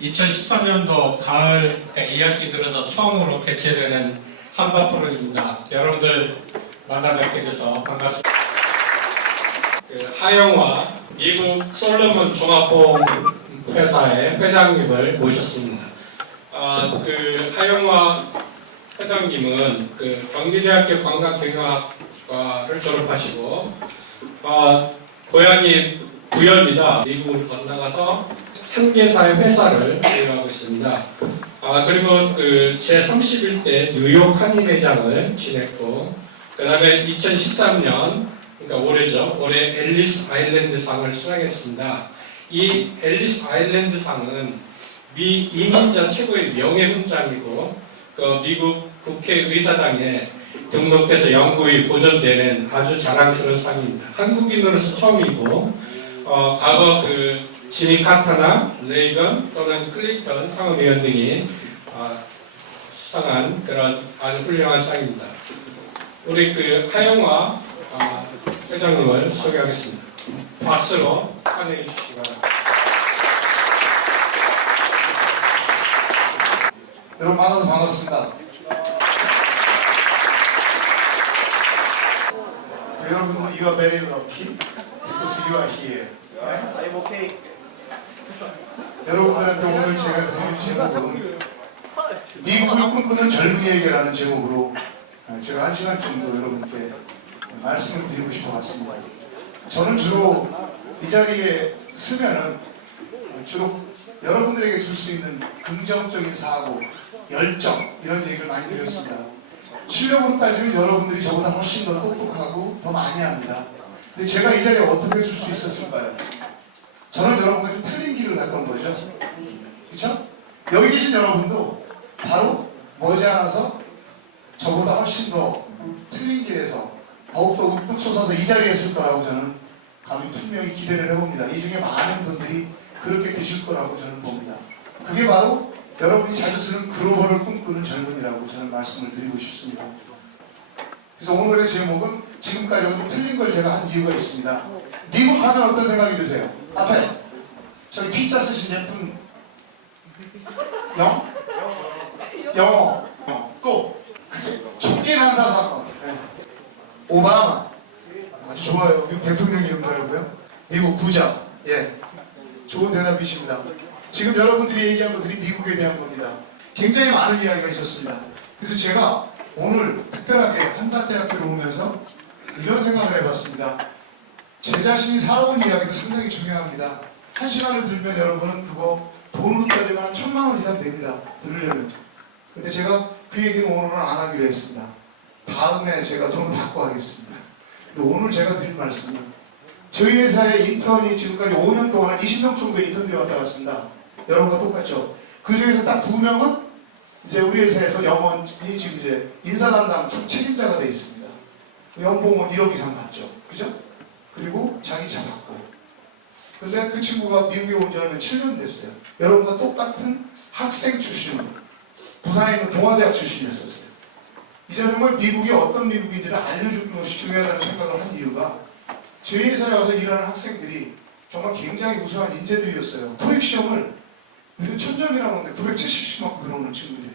2013년도 가을 2학기 들어서 처음으로 개최되는 한바 프로입니다. 여러분들 만나 뵙게 돼서 반갑습니다. 하영화 미국 솔로몬 종합보험 회사의 회장님을 모셨습니다. 하영화 회장님은 경기대학교 관광경영학과를 졸업하시고 고향이 부여입니다. 미국을 건너가서 상계사의 회사를 운영하고 있습니다. 그리고 제31대 뉴욕 한인회장을 지냈고, 그 다음에 2013년, 그러니까 올해죠. 올해 앨리스 아일랜드 상을 수상했습니다. 이 앨리스 아일랜드 상은 미 이민자 최고의 명예훈장이고, 미국 국회의사당에 등록돼서 영구히 보존되는 아주 자랑스러운 상입니다. 한국인으로서 처음이고, 과거 지미 카터나 레이건 또는 클린턴 상원의원 등이 수상한 그런 아주 훌륭한 상입니다. 우리 하영화 회장님을 소개하겠습니다. 박수로 환영해 주시기 바랍니다. 여러분 만나서 반갑습니다. 여러분, you are very lucky because you are here. I'm okay. 여러분들한테 오늘 제가 드릴 제목은 미국을 꿈꾸는 젊은이에게라는 제목으로 제가 1시간 정도 여러분께 말씀을 드리고 싶어 왔습니다. 저는 주로 이 자리에 서면은 주로 여러분들에게 줄 수 있는 긍정적인 사고, 열정 이런 얘기를 많이 드렸습니다. 실력으로 따지면 여러분들이 저보다 훨씬 더 똑똑하고 더 많이 합니다. 근데 제가 이 자리에 어떻게 쓸 수 있었을까요? 저는 여러분과 좀 틀린 길을 갔던 거죠. 그렇죠? 여기 계신 여러분도 바로 머지않아서 저보다 훨씬 더 틀린 길에서 더욱더 우뚝 솟아서 이 자리에 있을 거라고 저는 감히 분명히 기대를 해봅니다. 이 중에 많은 분들이 그렇게 되실 거라고 저는 봅니다. 그게 바로 여러분이 자주 쓰는 글로벌을 꿈꾸는 젊은이라고 저는 말씀을 드리고 싶습니다. 그래서 오늘의 제목은 지금까지 좀 틀린 걸 제가 한 이유가 있습니다. 미국 하면 어떤 생각이 드세요? 앞에 저기 피자 쓰신 예쁜 영어 또 촉기난사 사건, 오바마 아주 좋아요. 미국 대통령 이름도 알고요. 미국 부자, 좋은 대답이십니다. 지금 여러분들이 얘기한 것들이 미국에 대한 겁니다. 굉장히 많은 이야기가 있었습니다. 그래서 제가 오늘 특별하게 한밭대학교를 오면서 이런 생각을 해봤습니다. 제 자신이 살아온 이야기도 상당히 중요합니다. 1시간을 들으면 여러분은 그거 돈으로 따지면 한 1000만 원 이상 됩니다. 들으려면. 근데 제가 그 얘기는 오늘은 안 하기로 했습니다. 다음에 제가 돈을 받고 하겠습니다. 오늘 제가 드릴 말씀은 저희 회사의 인턴이 지금까지 5년 동안 한 20명 정도 인턴들이 왔다 갔습니다. 여러분과 똑같죠? 그 중에서 딱 2명은 이제 우리 회사에서 영원히 지금 이제 인사 담당 총 책임자가 되어 있습니다. 연봉은 1억 이상 받죠. 그죠? 그리고 자기 차 받고. 근데 그 친구가 미국에 온 지 얼마 7년 됐어요. 여러분과 똑같은 학생 출신으로 부산에 있는 동아대학 출신이었었어요. 이제 정말 미국이 어떤 미국인지를 알려주는 것이 중요하다는 생각을 한 이유가 저희 회사에 와서 일하는 학생들이 정말 굉장히 우수한 인재들이었어요. 토익 시험을 요즘 1000점이나 오는데 970씩 맞고 들어오는 친구들이에요.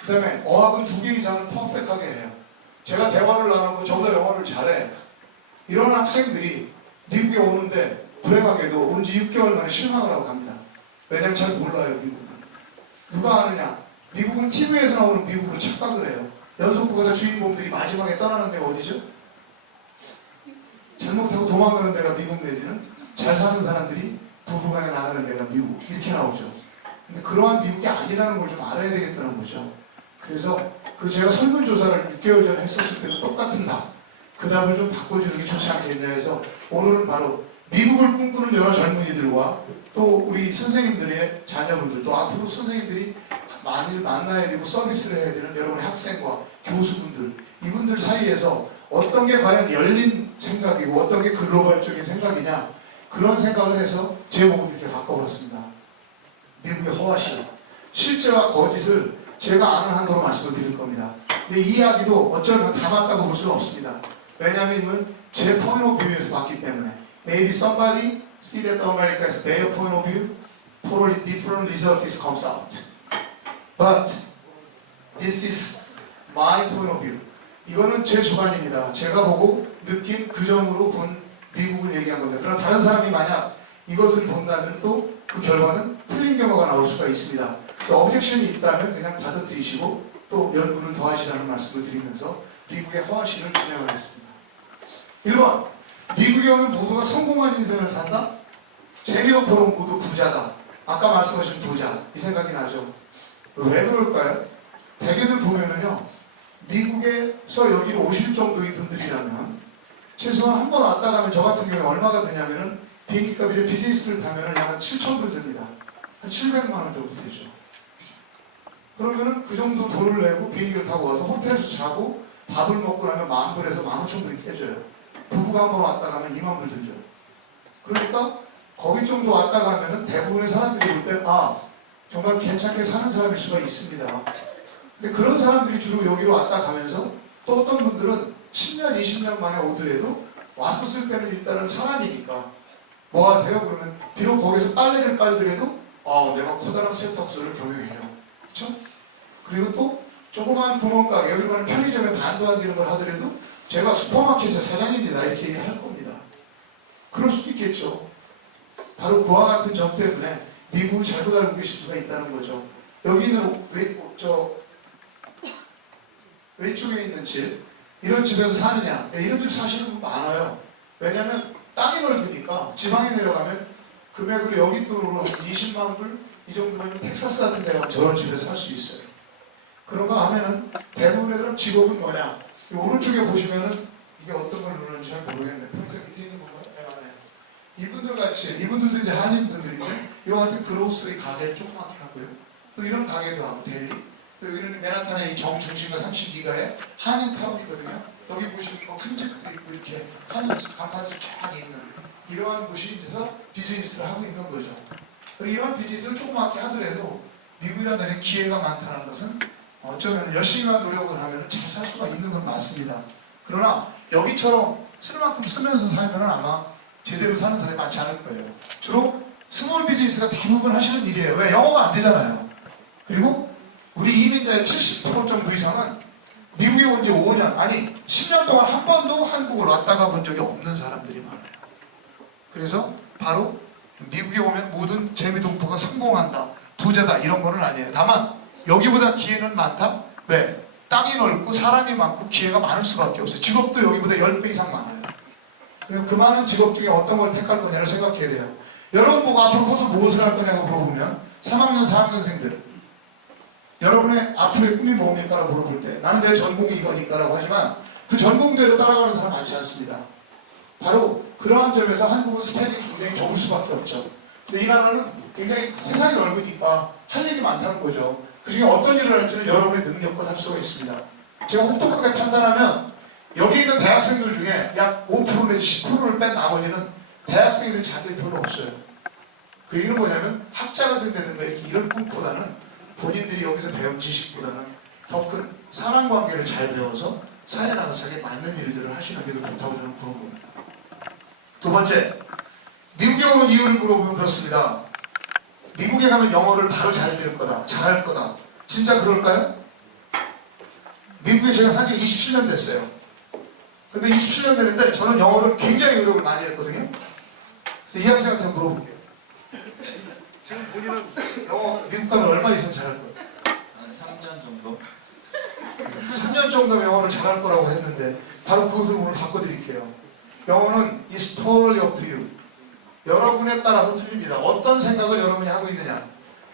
그 다음에 어학은 2개 이상은 퍼펙트하게 해요. 제가 대화를 나누고 저보다 영어를 잘해. 이런 학생들이 미국에 오는데 불행하게도 온 지 6개월 만에 실망을 하고 갑니다. 왜냐면 잘 몰라요, 미국은. 누가 아느냐? 미국은 TV에서 나오는 미국으로 착각을 해요. 연속부가다 주인공들이 마지막에 떠나는 데가 어디죠? 잘못하고 도망가는 데가 미국 내지는 잘 사는 사람들이 부부간에 나가는 데가 미국 이렇게 나오죠. 근데 그러한 미국이 아니라는 걸 좀 알아야 되겠다는 거죠. 그래서 제가 설문조사를 6개월 전에 했었을 때도 똑같은 답, 그 답을 좀 바꿔주는 게 좋지 않겠냐 해서 오늘은 바로 미국을 꿈꾸는 여러 젊은이들과 또 우리 선생님들의 자녀분들, 또 앞으로 선생님들이 많이 만나야 되고 서비스를 해야 되는 여러분의 학생과 교수분들, 이분들 사이에서 어떤 게 과연 열린 생각이고 어떤 게 글로벌적인 생각이냐, 그런 생각을 해서 제목을 이렇게 바꿔봤습니다. 미국의 허와시, 실제와 거짓을 제가 아는 한도로 말씀을 드릴 겁니다. 근데 이 이야기도 어쩌면 다 맞다고 볼 수는 없습니다. 왜냐하면 이건 제 point of view에서 봤기 때문에. Maybe somebody see that America as their point of view, totally different result comes out. But this is my point of view. 이거는 제 주관입니다. 제가 보고 느낀 그 점으로 본 미국을 얘기한 겁니다. 그러나 다른 사람이 만약 이것을 본다면 또 그 결과는 틀린 결과가 나올 수가 있습니다. 그래서 objection이 있다면 그냥 받아들이시고 또 연구를 더 하시라는 말씀을 드리면서 미국의 허화시를 진행을 했습니다. 1번, 미국에 오면 모두가 성공한 인생을 산다? 재미없도록 모두 부자다. 아까 말씀하신 부자, 이 생각이 나죠. 왜 그럴까요? 대개들 보면은요, 미국에서 여기로 오실 정도의 분들이라면 최소한 한 번 왔다 가면 저 같은 경우에 얼마가 드냐면은 비행기 값이 이제 비즈니스를 타면은 약 한 7,000불 듭니다. 한 700만 원 정도 되죠. 그러면은 그 정도 돈을 내고 비행기를 타고 와서 호텔에서 자고 밥을 먹고 나면 10,000불에서 15,000불이 깨져요. 부부가 한 번 왔다 가면 20,000불 들죠. 그러니까 거기 정도 왔다 가면은 대부분의 사람들이 볼 때 정말 괜찮게 사는 사람일 수가 있습니다. 근데 그런 사람들이 주로 여기로 왔다 가면서 또 어떤 분들은 10년, 20년 만에 오더라도 왔었을 때는 일단은 사람이니까 뭐 하세요? 그러면 비록 거기서 빨래를 빨더라도 내가 커다란 세탁소를 경영해요. 그렇죠? 그리고 또 조그만 구멍가게, 여기 가는 편의점에 반도 안 되는 걸 하더라도 제가 슈퍼마켓의 사장입니다. 이렇게 얘기를 할 겁니다. 그럴 수도 있겠죠. 바로 그와 같은 점 때문에 미국을 잘못 알고 계실 수가 있다는 거죠. 여기 있는 왼쪽에 있는 집, 이런 집에서 사느냐? 이런 집 사시는 분 많아요. 왜냐하면 땅이 넓으니까 지방에 내려가면 금액을 여기 돈으로 한 20만 불 이 정도면 텍사스 같은 데 가면 저런 집에서 살 수 있어요. 그런가 하면은 대부분의 그런 직업은 뭐냐? 이 오른쪽에 보시면은 이게 어떤 걸 누르는지 잘 모르겠네요. 포인트 밑에 있는 건가요? 네, 맞아요. 이분들 같이, 이분들도 이제 한인분들인데 이와 같은 그로스리 가게를 조그맣게 하고요. 또 이런 가게도 하고 델리. 또 여기는 맨하탄의 이 정중심가 32가에 한인타운이거든요. 여기 보시면 큰 집도 있고 이렇게 한인집 간판이 쫙 있는 이러한 곳에서 비즈니스를 하고 있는 거죠. 이런 비즈니스를 조그맣게 하더라도 미국이라는 데는 기회가 많다는 것은 어쩌면 열심히만 노력을 하면 잘 살 수가 있는 건 맞습니다. 그러나 여기처럼 쓸 만큼 쓰면서 살면 아마 제대로 사는 사람이 많지 않을 거예요. 주로 스몰 비즈니스가 대부분 하시는 일이에요. 왜? 영어가 안 되잖아요. 그리고 우리 이민자의 70% 정도 이상은 미국에 온 지 5년, 아니 10년 동안 한 번도 한국을 왔다가 본 적이 없는 사람들이 많아요. 그래서 바로 미국에 오면 모든 재미동포가 성공한다, 부자다 이런 거는 아니에요. 다만 여기보다 기회는 많다? 왜? 땅이 넓고 사람이 많고 기회가 많을 수밖에 없어요. 직업도 여기보다 10배 이상 많아요. 그리고 그 많은 직업 중에 어떤 걸 택할 거냐를 생각해야 돼요. 여러분 보고 앞으로 커서 무엇을 할 거냐고 물어보면 3학년, 4학년생들 여러분의 앞으로의 꿈이 뭡니까? 라고 물어볼 때 나는 내 전공이 이거니까 라고 하지만 그 전공대로 따라가는 사람 많지 않습니다. 바로 그러한 점에서 한국은 스펙이 굉장히 좋을 수밖에 없죠. 근데 이 나라는 굉장히 세상이 넓으니까 할 일이 많다는 거죠. 그 중에 어떤 일을 할지는 여러분의 능력과 할 수가 있습니다. 제가 혹독하게 판단하면 여기 있는 대학생들 중에 약 5% 내지 10%를 뺀 나머지는 대학생들 자격이 별로 없어요. 그 얘기는 뭐냐면 학자가 된다든가 이런 꿈보다는 본인들이 여기서 배운 지식보다는 더 큰 사람관계를 잘 배워서 사회에 나가서 자기에 맞는 일들을 하시는 게 더 좋다고 저는 그런 겁니다. 두 번째, 미국에 오는 이유를 물어보면 그렇습니다. 미국에 가면 영어를 바로 잘 들을 거다, 잘할 거다. 진짜 그럴까요? 미국에 제가 산 지 27년 됐어요. 근데 27년 되는데 저는 영어를 굉장히 노력을 많이 했거든요. 그래서 이 학생한테 물어볼게요. 지금 본인은 영어 미국 가면 얼마 있으면 잘할 거예요? 한 3년 정도? 3년 정도 영어를 잘할 거라고 했는데 바로 그것을 오늘 바꿔드릴게요. 영어는 is totally up to you. 여러분에 따라서 틀립니다. 어떤 생각을 여러분이 하고 있느냐.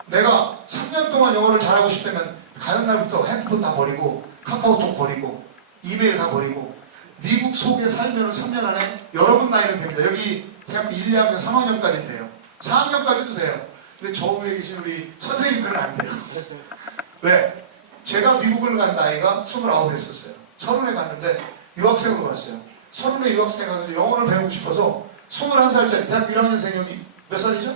내가 3년 동안 영어를 잘하고 싶다면 가는 날부터 핸드폰 다 버리고 카카오톡 버리고 이메일 다 버리고 미국 속에 살면 3년 안에 여러분 나이는 됩니다. 여기 대학교 1, 2학년, 3학년까지는 돼요. 4학년까지도 돼요. 근데 저 위에 계신 우리 선생님들은 안 돼요. 왜? 제가 미국을 간 나이가 29에 했었어요. 30에 갔는데 유학생으로 갔어요. 30에 유학생에 가서 영어를 배우고 싶어서 21살짜리 대학교 1학년생이 여기 몇 살이죠?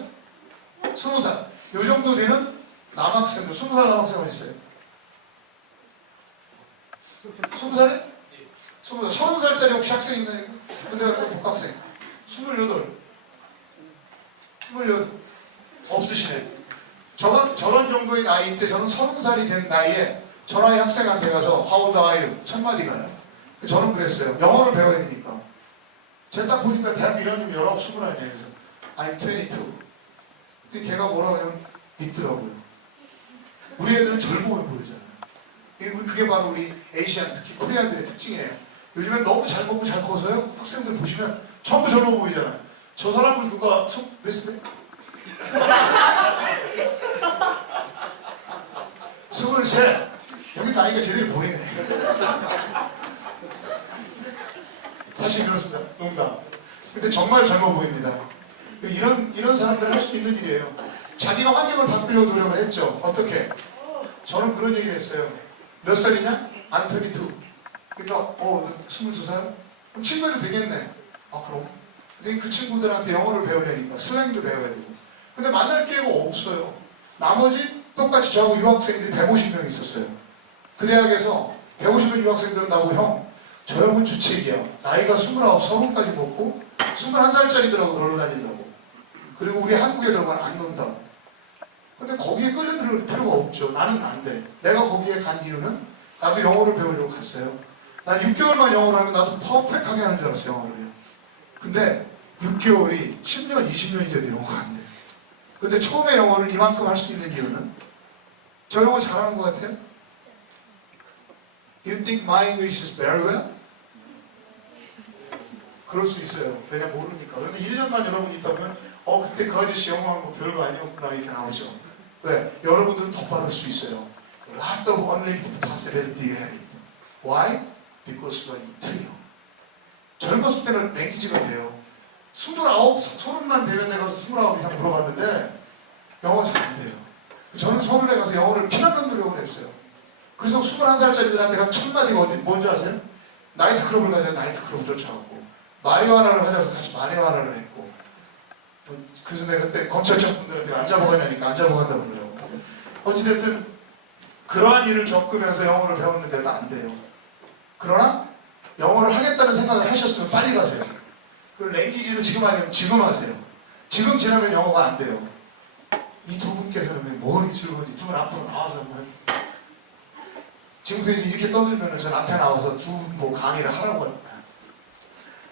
20살. 요 정도 되는 남학생도 20살 남학생이 있어요. 20살에? 20살. 30살짜리 혹시 학생 있나요? 근데 복학생. 28. 없으시네. 저런 정도의 나이 때 저는 30살이 된 나이에 전화의 학생한테 가서 How old are you? 첫 마디 가요. 저는 그랬어요. 영어를 배워야 되니까. 제가 딱 보니까 대학 1학년 19, 20이에요. 그래서 I'm 22. 근데 걔가 뭐라고 하냐면 믿더라고요. 우리 애들은 젊음을 보이잖아요. 그게 바로 우리 에이시안, 특히 코리안들의 특징이에요. 요즘엔 너무 잘 먹고 잘 커서요. 학생들 보시면 전부 젊어 보이잖아요. 저 사람을 누가 몇 살? 23. 여기 나이가 제대로 보이네. 사실 그렇습니다. 농담. 근데 정말 젊어 보입니다. 이런 사람들은 할 수 있는 일이에요. 자기가 환경을 바꾸려고 노력을 했죠. 어떻게? 저는 그런 얘기를 했어요. 몇 살이냐? I'm 22. 그러니까 22살? 그럼 친구도 되겠네. 아 그럼? 근데 그 친구들한테 영어를 배우려니까 슬랭도 배워야 되고. 근데 만날 기회가 없어요. 나머지 똑같이 저하고 유학생들이 150명 있었어요. 그 대학에서 150명 유학생들은 나보고 형, 저 형은 주책이야. 나이가 29, 30까지 먹고 21살짜리들하고 놀러 다닌다고. 그리고 우리 한국 애들만 안 논다고. 근데 거기에 끌려들 필요가 없죠. 나는 안 돼. 내가 거기에 간 이유는 나도 영어를 배우려고 갔어요. 난 6개월만 영어를 하면 나도 퍼펙트하게 하는 줄 알았어요, 영어를요. 근데 6개월이 10년, 20년이 돼도 영어가 안 돼. 근데 처음에 영어를 이만큼 할 수 있는 이유는 저 영어 잘하는 것 같아요? You think my English is very well? 그럴 수 있어요. 내가 모르니까. 그런데 1년만 여러분 있다 보면 그때 그 아저씨 영어하는 거 별거 아니었구나 이렇게 나오죠. 왜? 여러분들은 더 빠를 수 있어요. A lot of unlimited possibility ahead. Why? Because you are free. 젊었을 때는 랭귀지가 돼요. 29, 30만 되면 내가 29 이상 물어봤는데 영어 잘 안 돼요. 저는 서울에 가서 영어를 피나는 노력을 했어요. 그래서 21살짜리들한테 첫 마디가 뭔지 아세요? 나이트클럽을 가자 나이트클럽을 쫓아갔고 마리화나를 하자서 다시 마리화나를 했고 그래서 내가 그때 검찰청 분들한테 안 잡아가냐니까 안 잡아간다고 그러더라고. 어찌됐든 그러한 일을 겪으면서 영어를 배웠는데도 안 돼요. 그러나 영어를 하겠다는 생각을 하셨으면 빨리 가세요. 그 랭귀지를 지금 하면 지금 하세요. 지금 지나면 영어가 안 돼요. 이 두 분께서는 뭐 이렇게 즐거운지 두 분 앞으로 나와서 한번 지금부터 이렇게 떠들면 전 앞에 나와서 두 분 뭐 강의를 하라고 합니다.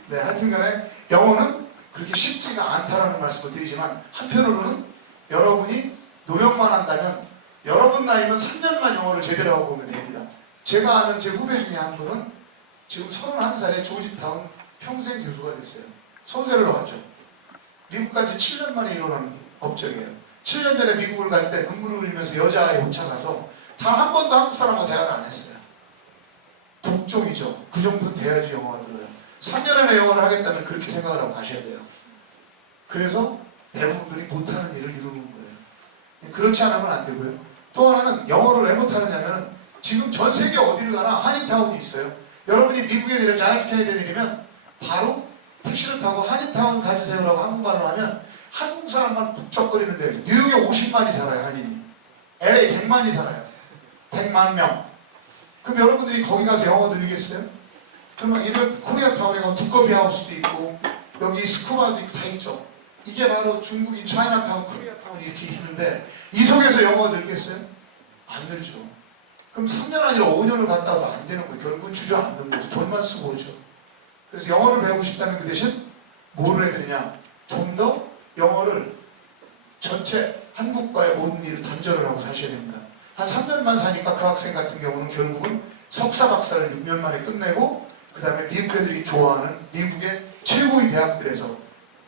네, 하여튼간에 영어는 그렇게 쉽지가 않다라는 말씀을 드리지만 한편으로는 여러분이 노력만 한다면 여러분 나이면 3년만 영어를 제대로 하고 오면 됩니다. 제가 아는 제 후배 중에 한 분은 지금 31살에 조지타운 평생 교수가 됐어요. 서울대를 나왔죠. 미국 간 지 7년 만에 일어난 업적이에요. 7년 전에 미국을 갈 때 눈물을 흘리면서 여자아이 훔쳐가서 단 한 번도 한국 사람과 대화를 안 했어요. 독종이죠. 그 정도는 돼야지 영어가 들어요. 3년 안에 영어를 하겠다면 그렇게 생각을 하고 가셔야 돼요. 그래서 대부분들이 못하는 일을 이루는 거예요. 그렇지 않으면 안 되고요. 또 하나는 영어를 왜 못하느냐면 지금 전 세계 어디를 가나 한인타운이 있어요. 여러분이 미국에 내려 자이언트 케네디 내리면 바로 택시를 타고 한인타운 가주세요라고 한국말을 하면 한국 사람만 북적거리는데 뉴욕에 50만이 살아요. 한인이. LA 100만이 살아요. 100만 명. 그럼 여러분들이 거기 가서 영어 늘리겠어요? 그러면 이런 코리아타운에 가면 두꺼비 하우스도 있고 여기 스쿠바도 있고 다 있죠. 이게 바로 중국인 차이나타운, 코리아타운이 이렇게 있는데 이 속에서 영어 늘겠어요? 안 늘죠. 그럼 3년 아니라 5년을 갔다 와도 안 되는 거예요. 결국은 주저앉는 거죠. 돈만 쓰고 오죠. 그래서 영어를 배우고 싶다면 그 대신 뭐를 해야 되느냐? 좀 더 영어를 전체 한국과의 모든 일을 단절을 하고 사셔야 됩니다. 한 3년만 사니까 그 학생 같은 경우는 결국은 석사 박사를 6년 만에 끝내고 그 다음에 미국 애들이 좋아하는 미국의 최고의 대학들에서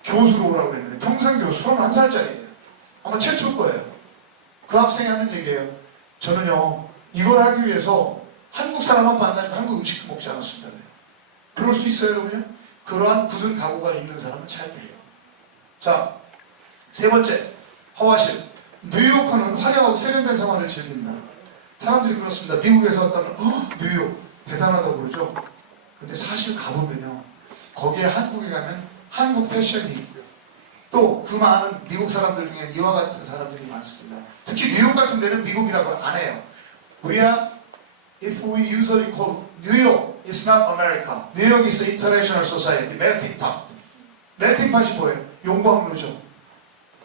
교수로 오라고 그랬는데 평생 교수 31살짜리예요. 아마 최초일 거예요. 그 학생이 하는 얘기예요. 저는요 이걸 하기 위해서 한국 사람만 만나지만 한국 음식도 먹지 않았습니다. 그럴 수 있어요 여러분요? 그러한 굳은 각오가 있는 사람은 잘 돼요. 자, 세 번째 허와실. 뉴요커는 화려하고 세련된 생활을 즐긴다. 사람들이 그렇습니다. 미국에서 왔다면 뉴욕 대단하다고 그러죠. 근데 사실 가보면요 거기에 한국에 가면 한국 패션이 또 그 많은 미국 사람들 중에 이와 같은 사람들이 많습니다. 특히 뉴욕 같은 데는 미국이라고 안 해요. If we usually call New York, it's not America. New York is the international society, melting pot. melting pot이 뭐예요? 용광로죠.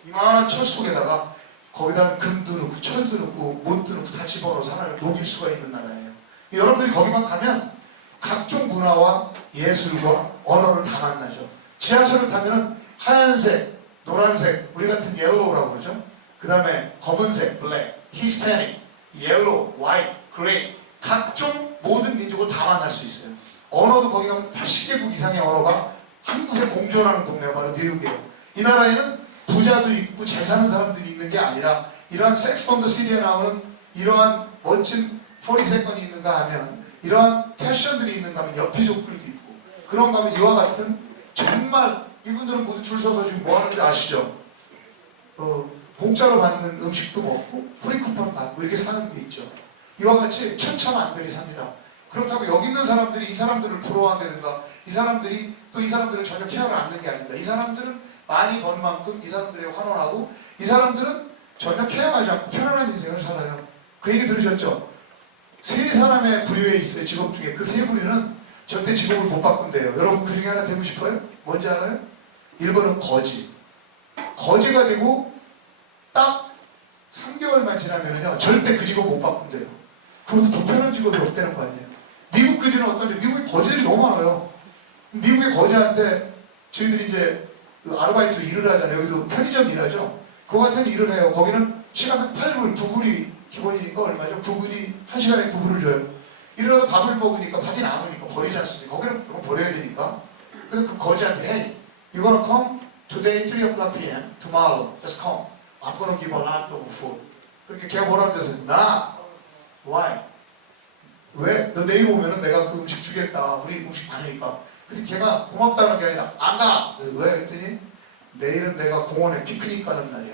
이만한 철 속에다가 거기다 금도 넣고 철도 넣고 못도 넣고 다 집어넣어서 하나를 녹일 수가 있는 나라예요. 여러분들이 거기만 가면 각종 문화와 예술과 언어를 다 만나죠. 지하철을 타면은 하얀색, 노란색, 우리 같은 옐로우라고 그러죠. 그 다음에 검은색, 블랙, 히스패닉, 옐로우, 화이트, 그레이, 각종 모든 민족을 다 만날 수 있어요. 언어도 거기 가면 80개국 이상의 언어가 한국에 공존하는 동네가 바로 뉴욕이에요. 이 나라에는 부자도 있고 잘 사는 사람들이 있는 게 아니라 이러한 섹스 온 더 시티에 나오는 이러한 멋진 40세건이 있는가 하면 이러한 패션들이 있는가 하면 여피족들도 있고 그런가 하면 이와 같은 정말 이분들은 모두 줄 서서 지금 뭐 하는지 아시죠? 공짜로 받는 음식도 먹고 프리쿠폰 받고 이렇게 사는 게 있죠. 이와 같이 천차만별이 삽니다. 그렇다고 여기 있는 사람들이 이 사람들을 부러워한다든가 이 사람들이 또 이 사람들을 전혀 케어를 안는 게 아닙니다. 이 사람들은 많이 번 만큼 이 사람들에 환원하고 이 사람들은 전혀 케어하지 않고 편안한 인생을 살아요. 그 얘기 들으셨죠? 세 사람의 부류에 있어요. 직업 중에 그 세 부류는 절대 직업을 못 바꾼대요. 여러분 그 중에 하나 되고 싶어요? 뭔지 알아요? 1번은 거지. 거지가 되고 딱 3개월만 지나면은요 절대 그 직업 못 바꾼대요. 그것도 더 편한 직업이 없다는 거 아니에요. 미국 거지는 어떤지 미국에 거지들이 너무 많아요. 미국의 거지한테 저희들이 이제 그 아르바이트로 일을 하잖아요. 여기도 편의점 일하죠. 그거 같은 일을 해요. 거기는 시간 한 8불, 9불이 기본이니까 얼마죠? 9불이 1시간에 9불을 줘요. 이러다 밥을 먹으니까 밥이 남으니까 버리지 않습니까? 거기는 그거 버려야 되니까. 그래서 그 거지한테 Hey, you gonna come today 3 o'clock p.m. tomorrow, just come. I'm gonna give a lot of food. 그렇게 걔가 뭐라고 해서 나 Why? 왜? 너 내일 오면은 내가 그 음식 주겠다. 우리 음식 많으니까. 근데 걔가 고맙다는 게 아니라 안 가! 왜? 했더니 내일은 내가 공원에 피크닉 가는 날이야.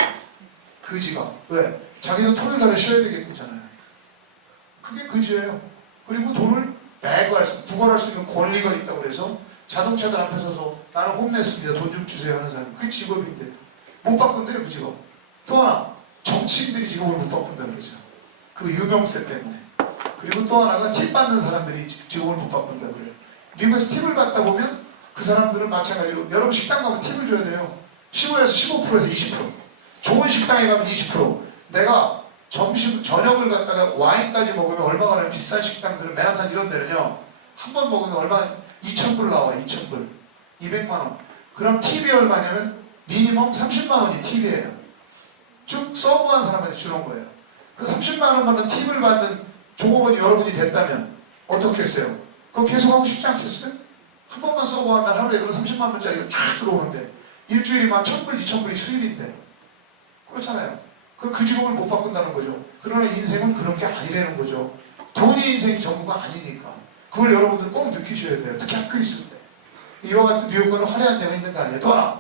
그지가. 왜? 자기는 토요일 날에 쉬어야 되겠잖아요. 그게 그지예요. 그리고 돈을 구걸할 수 있는 권리가 있다고 그래서 자동차들 앞에 서서 나는 홈냈습니다. 돈 좀 주세요 하는 사람. 그게 직업인데. 못 바꾼대요, 그 직업. 또 하나, 정치인들이 직업을 못 바꾼다는 그러죠. 그 유명세 때문에. 그리고 또 하나가 팁 받는 사람들이 직업을 못 바꾼다고 그래요. 미국에서 팁을 받다 보면 그 사람들은 마찬가지로 여러분 식당 가면 팁을 줘야 돼요. 15에서 15%에서 20%. 좋은 식당에 가면 20%. 내가 저녁을 갖다가 와인까지 먹으면 얼마가 나요? 비싼 식당들은 맨하탄 이런 데는요. 한 번 먹으면 얼마 2,000불 나와요. 2,000불. 200만원. 그럼 팁이 얼마냐면 미니멈 30만원이 팁이에요. 쭉 서브한 사람한테 주는 거예요. 그 30만원 받는 팁을 받는 종업원이 여러분이 됐다면 어떻게 했어요? 그거 계속 하고 싶지 않겠어요? 한 번만 서브하면 하루에 그럼 30만원짜리가 쫙 들어오는데 일주일이면 1,000불, 2,000불이 수입인데 그렇잖아요. 그 직업을 못 바꾼다는 거죠. 그러나 인생은 그런 게 아니라는 거죠. 돈이 인생이 전부가 아니니까. 그걸 여러분들 꼭 느끼셔야 돼요. 특히 학교에 있을 때. 이와 같은 뉴욕과는 화려한 데가 있는 거 아니에요. 또 하나.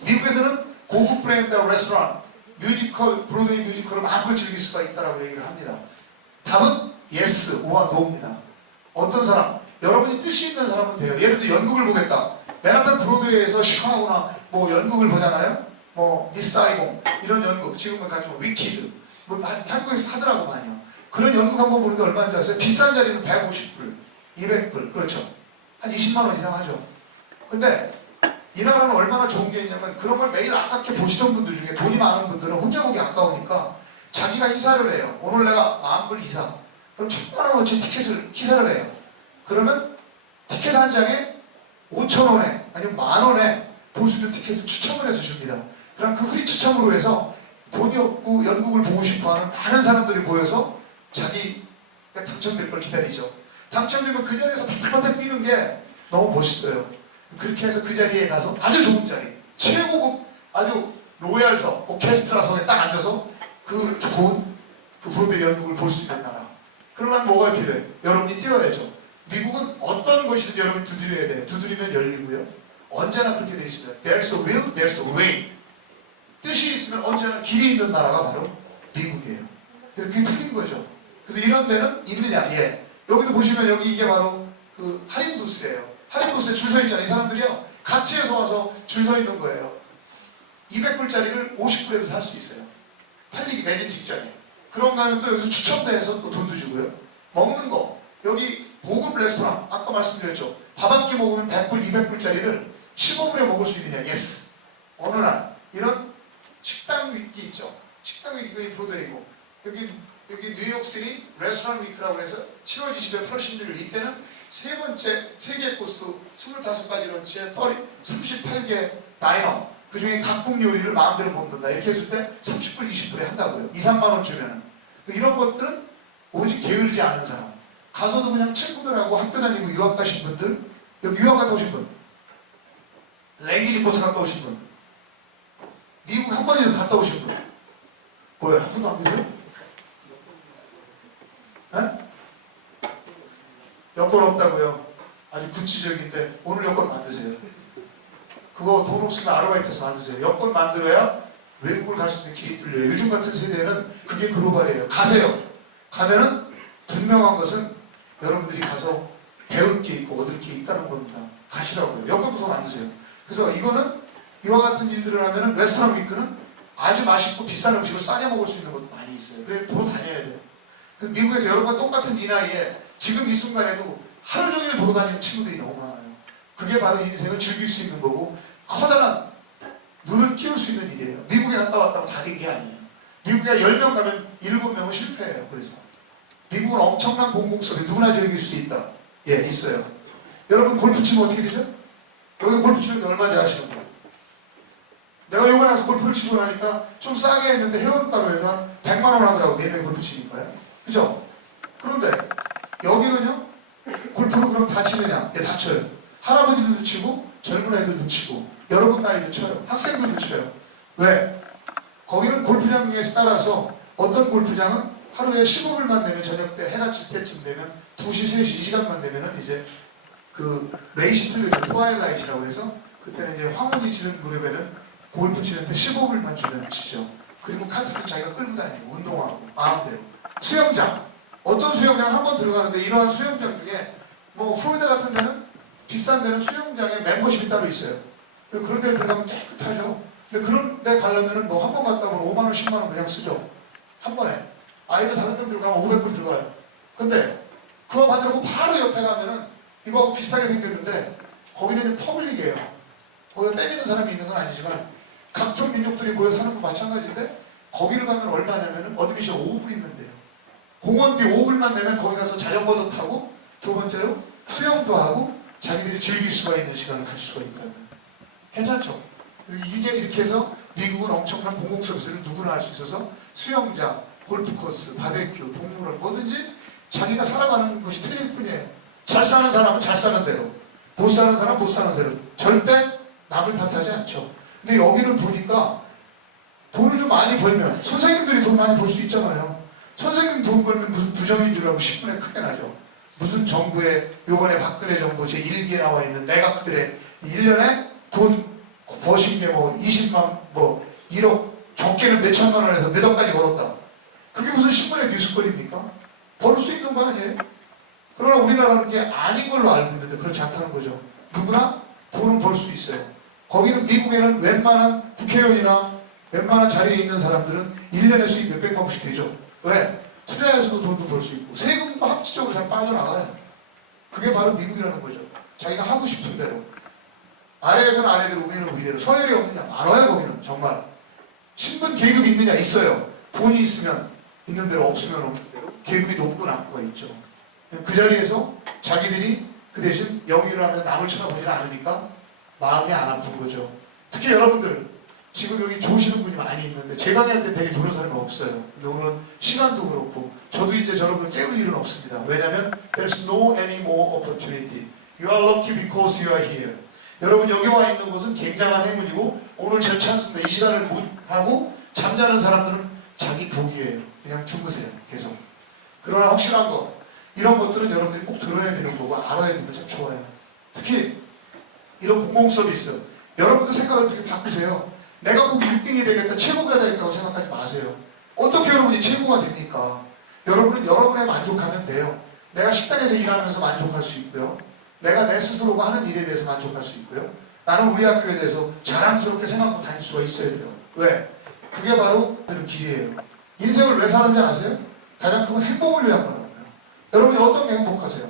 미국에서는 고급 브랜드 레스토랑, 뮤지컬, 브로드웨이 뮤지컬을 마음껏 즐길 수가 있다고 얘기를 합니다. 답은 yes, 오와 no입니다. 어떤 사람, 여러분이 뜻이 있는 사람은 돼요. 예를 들어 연극을 보겠다. 맨하탄 브로드웨이에서 시카고나 뭐 연극을 보잖아요. 뭐 미스 사이공 이런 연극 지금은 가지고 위키드 뭐 한국에서 하더라고 많이요. 그런 연극 한번 보는데 얼마인지 아세요? 비싼 자리는 150불, 200불 그렇죠. 한 20만원 이상 하죠. 근데 이 나라는 얼마나 좋은 게 있냐면 그런 걸 매일 아깝게 보시던 분들 중에 돈이 많은 분들은 혼자 보기 아까우니까 자기가 희사를 해요. 오늘 내가 10,000불 희사. 그럼 1,000만원어치 티켓을 희사를 해요. 그러면 티켓 한 장에 5,000원에 아니면 10,000원에 볼 수 있는 티켓을 추첨을 해서 줍니다. 그럼 그 흐리 추첨으로 해서 돈이 없고 연극을 보고 싶어하는 많은 사람들이 모여서 자기가 당첨될 걸 기다리죠. 당첨되면 그 자리에서 바짝바짝 뛰는 게 너무 멋있어요. 그렇게 해서 그 자리에 가서 아주 좋은 자리, 최고급 아주 로얄석, 오케스트라석에 딱 앉아서 그 좋은 그 브로드웨이 연극을 볼 수 있는 나라. 그러려면 뭐가 필요해? 여러분이 뛰어야죠. 미국은 어떤 것이든 여러분이 두드려야 돼요. 두드리면 열리고요. 언제나 그렇게 되어 있습니다. There's a will, there's a way. 뜻이 있으면 언제나 길이 있는 나라가 바로 미국이에요. 그래서 그게 틀린 거죠. 그래서 이런 데는 있느냐? 예. 여기도 보시면 여기 이게 바로 그 할인 부스예요. 할인 부스에 줄 서 있잖아요. 이 사람들이요. 각지에서 와서 줄 서 있는 거예요. 200불짜리를 50불에서 살 수 있어요. 팔리기 매진 직전에. 그런가 하면 또 여기서 추첨도 해서 또 돈도 주고요. 먹는 거. 여기 고급 레스토랑. 아까 말씀드렸죠. 밥 한 끼 먹으면 100불, 200불짜리를 15불에 먹을 수 있느냐? 예스. 어느 날. 이런 여기 뉴욕시티 레스토랑 위크라고 해서 7월 20일, 8월 16일 이때는 세 번째 세계 코스 25가지 런치에 38개 다이너 그 중에 각국 요리를 마음대로 먹는다 이렇게 했을 때 30불, 20불에 한다고요. 2, 3만 원 주면은. 이런 것들은 오직 게으르지 않은 사람. 가서도 그냥 친구들하고 학교 다니고 유학 가신 분들, 여기 유학 갔다 오신 분, 랭귀지 코스 갔다 오신 분, 미국 한 번이라도 갔다 오신 분, 뭐야, 한 번도 안 되세요? 네? 여권 없다고요? 아주 구치적인데 오늘 여권 만드세요. 그거 돈 없으면 아르바이트해서 만드세요. 여권 만들어야 외국을 갈 수 있는 길이 뚫려요. 요즘 같은 세대에는 그게 글로벌이에요. 가세요. 가면은 분명한 것은 여러분들이 가서 배울 게 있고 얻을 게 있다는 겁니다. 가시라고요. 여권부터 만드세요. 그래서 이거는 이와 같은 일들을 하면은 레스토랑 위크는 아주 맛있고 비싼 음식을 싸게 먹을 수 있는 것도 많이 있어요. 그래서 도로 다녀야 돼요. 미국에서 여러분과 똑같은 이 나이에 지금 이 순간에도 하루 종일 돌아다니는 친구들이 너무 많아요. 그게 바로 인생을 즐길 수 있는 거고 커다란 눈을 띄울 수 있는 일이에요. 미국에 갔다 왔다고 다 된 게 아니에요. 미국에 10명 가면 7명은 실패해요. 그래서 미국은 엄청난 공공성이 누구나 즐길 수 있다. 예, 있어요. 여러분 골프 치면 어떻게 되죠? 여기서 골프 치는데 얼마인지 아시는 분? 내가 요번에 와서 골프를 치고 나니까 좀 싸게 했는데 회원가로 해서 100만 원 하더라고. 4명이 골프 치니까요. 그죠? 그런데 여기는요. 골프는 그럼 다 치느냐? 예, 다 쳐요. 할아버지들도 치고 젊은 애들도 치고 여러분 나이도 쳐요. 학생들도 쳐요. 왜? 거기는 골프장에 따라서 어떤 골프장은 하루에 15불만 내면 저녁 때 해가 질 때쯤 되면 2시, 3시 이 시간만 되면은 이제 그 레이시 틀리죠. 트와일라이트라고 해서 그때는 이제 황혼이 치는 그룹에는 골프 치는데 15불만 주면 치죠. 그리고 카트도 자기가 끌고 다니고 운동하고 마음대로. 수영장. 어떤 수영장 한 번 들어가는데 이러한 수영장 중에 뭐 플로리다 같은 데는 비싼 데는 수영장에 멤버십이 따로 있어요. 그런 데를 들어가면 깨끗하죠. 근데 그런 데 가려면은 뭐 한 번 갔다 오면 5만 원, 10만 원 그냥 쓰죠. 한 번에. 아이들 5명 들어가면 500불 들어가요. 근데 그거 만들고 바로 옆에 가면은 이거하고 비슷하게 생겼는데 거기는 퍼블릭이에요. 거기서 때리는 사람이 있는 건 아니지만 각종 민족들이 모여 사는 거 마찬가지인데 거기를 가면 얼마냐면은 어드미션 5불이면 돼요. 공원비 5불만 내면 거기 가서 자전거도 타고 두 번째로 수영도 하고 자기들이 즐길 수가 있는 시간을 가질 수가 있다는 거예요. 괜찮죠? 이게 이렇게 해서 미국은 엄청난 공공 서비스를 누구나 할 수 있어서 수영장, 골프코스, 바베큐, 동물원 뭐든지 자기가 살아가는 것이 틀릴 뿐이에요. 잘 사는 사람은 잘 사는 대로, 못 사는 사람은 못 사는 대로 절대 남을 탓하지 않죠. 근데 여기는 보니까 돈을 좀 많이 벌면 선생님들이 돈 많이 벌 수 있잖아요. 선생님 돈 벌면 무슨 부정인 줄 알고 신문에 크게 나죠. 무슨 정부에 요번에 박근혜 정부 제1기에 나와 있는 내각들의 1년에 돈 버신 게 뭐 20만 뭐 1억 적게는 몇 천만 원에서 몇 억까지 벌었다. 그게 무슨 신문의 뉴스거리입니까? 벌을 수 있는 거 아니에요? 그러나 우리나라는 그게 아닌 걸로 알고 있는데 그렇지 않다는 거죠. 누구나 돈은 벌 수 있어요. 거기는 미국에는 웬만한 국회의원이나 웬만한 자리에 있는 사람들은 1년에 수익 몇백만 원씩 되죠. 왜? 투자해서도 돈도 벌 수 있고 세금도 합치적으로 잘 빠져나가요. 그게 바로 미국이라는 거죠. 자기가 하고 싶은 대로. 아래에서는 아래대로 위는 위대로. 서열이 없느냐? 많아요. 거기는 정말. 신분 계급이 있느냐? 있어요. 돈이 있으면 있는 대로 없으면 없는 대로 계급이 높고 낮고가 있죠. 그 자리에서 자기들이 그 대신 영위를 하면서 남을 쳐다보지 않으니까 마음이 안 아픈 거죠. 특히 여러분들 지금 여기 좋으시는 분이 많이 있는데 제 강의할 때 되게 좋은 사람이 없어요. 근데 오늘 시간도 그렇고 저도 이제 여러분을 깨울 일은 없습니다. 왜냐하면 there's no any more opportunity. You are lucky because you are here. 여러분 여기 와 있는 것은 굉장한 행운이고 오늘 제 찬스인데 이 시간을 못 하고 잠자는 사람들은 자기 복이에요. 그냥 죽으세요. 계속. 그러나 확실한 거 이런 것들은 여러분들이 꼭 들어야 되는 거고 알아야 되는 거 참 좋아요. 특히 이런 공공 서비스 여러분들 생각을 그렇게 바꾸세요. 내가 꼭 1등이 되겠다, 최고가 되겠다고 생각하지 마세요. 어떻게 여러분이 최고가 됩니까? 여러분은 여러분에 만족하면 돼요. 내가 식당에서 일하면서 만족할 수 있고요. 내가 내 스스로가 하는 일에 대해서 만족할 수 있고요. 나는 우리 학교에 대해서 자랑스럽게 생각하고 다닐 수가 있어야 돼요. 왜? 그게 바로 길이에요. 인생을 왜 사는지 아세요? 가장 큰 건 행복을 위한 거라고요. 여러분이 어떤 게 행복하세요?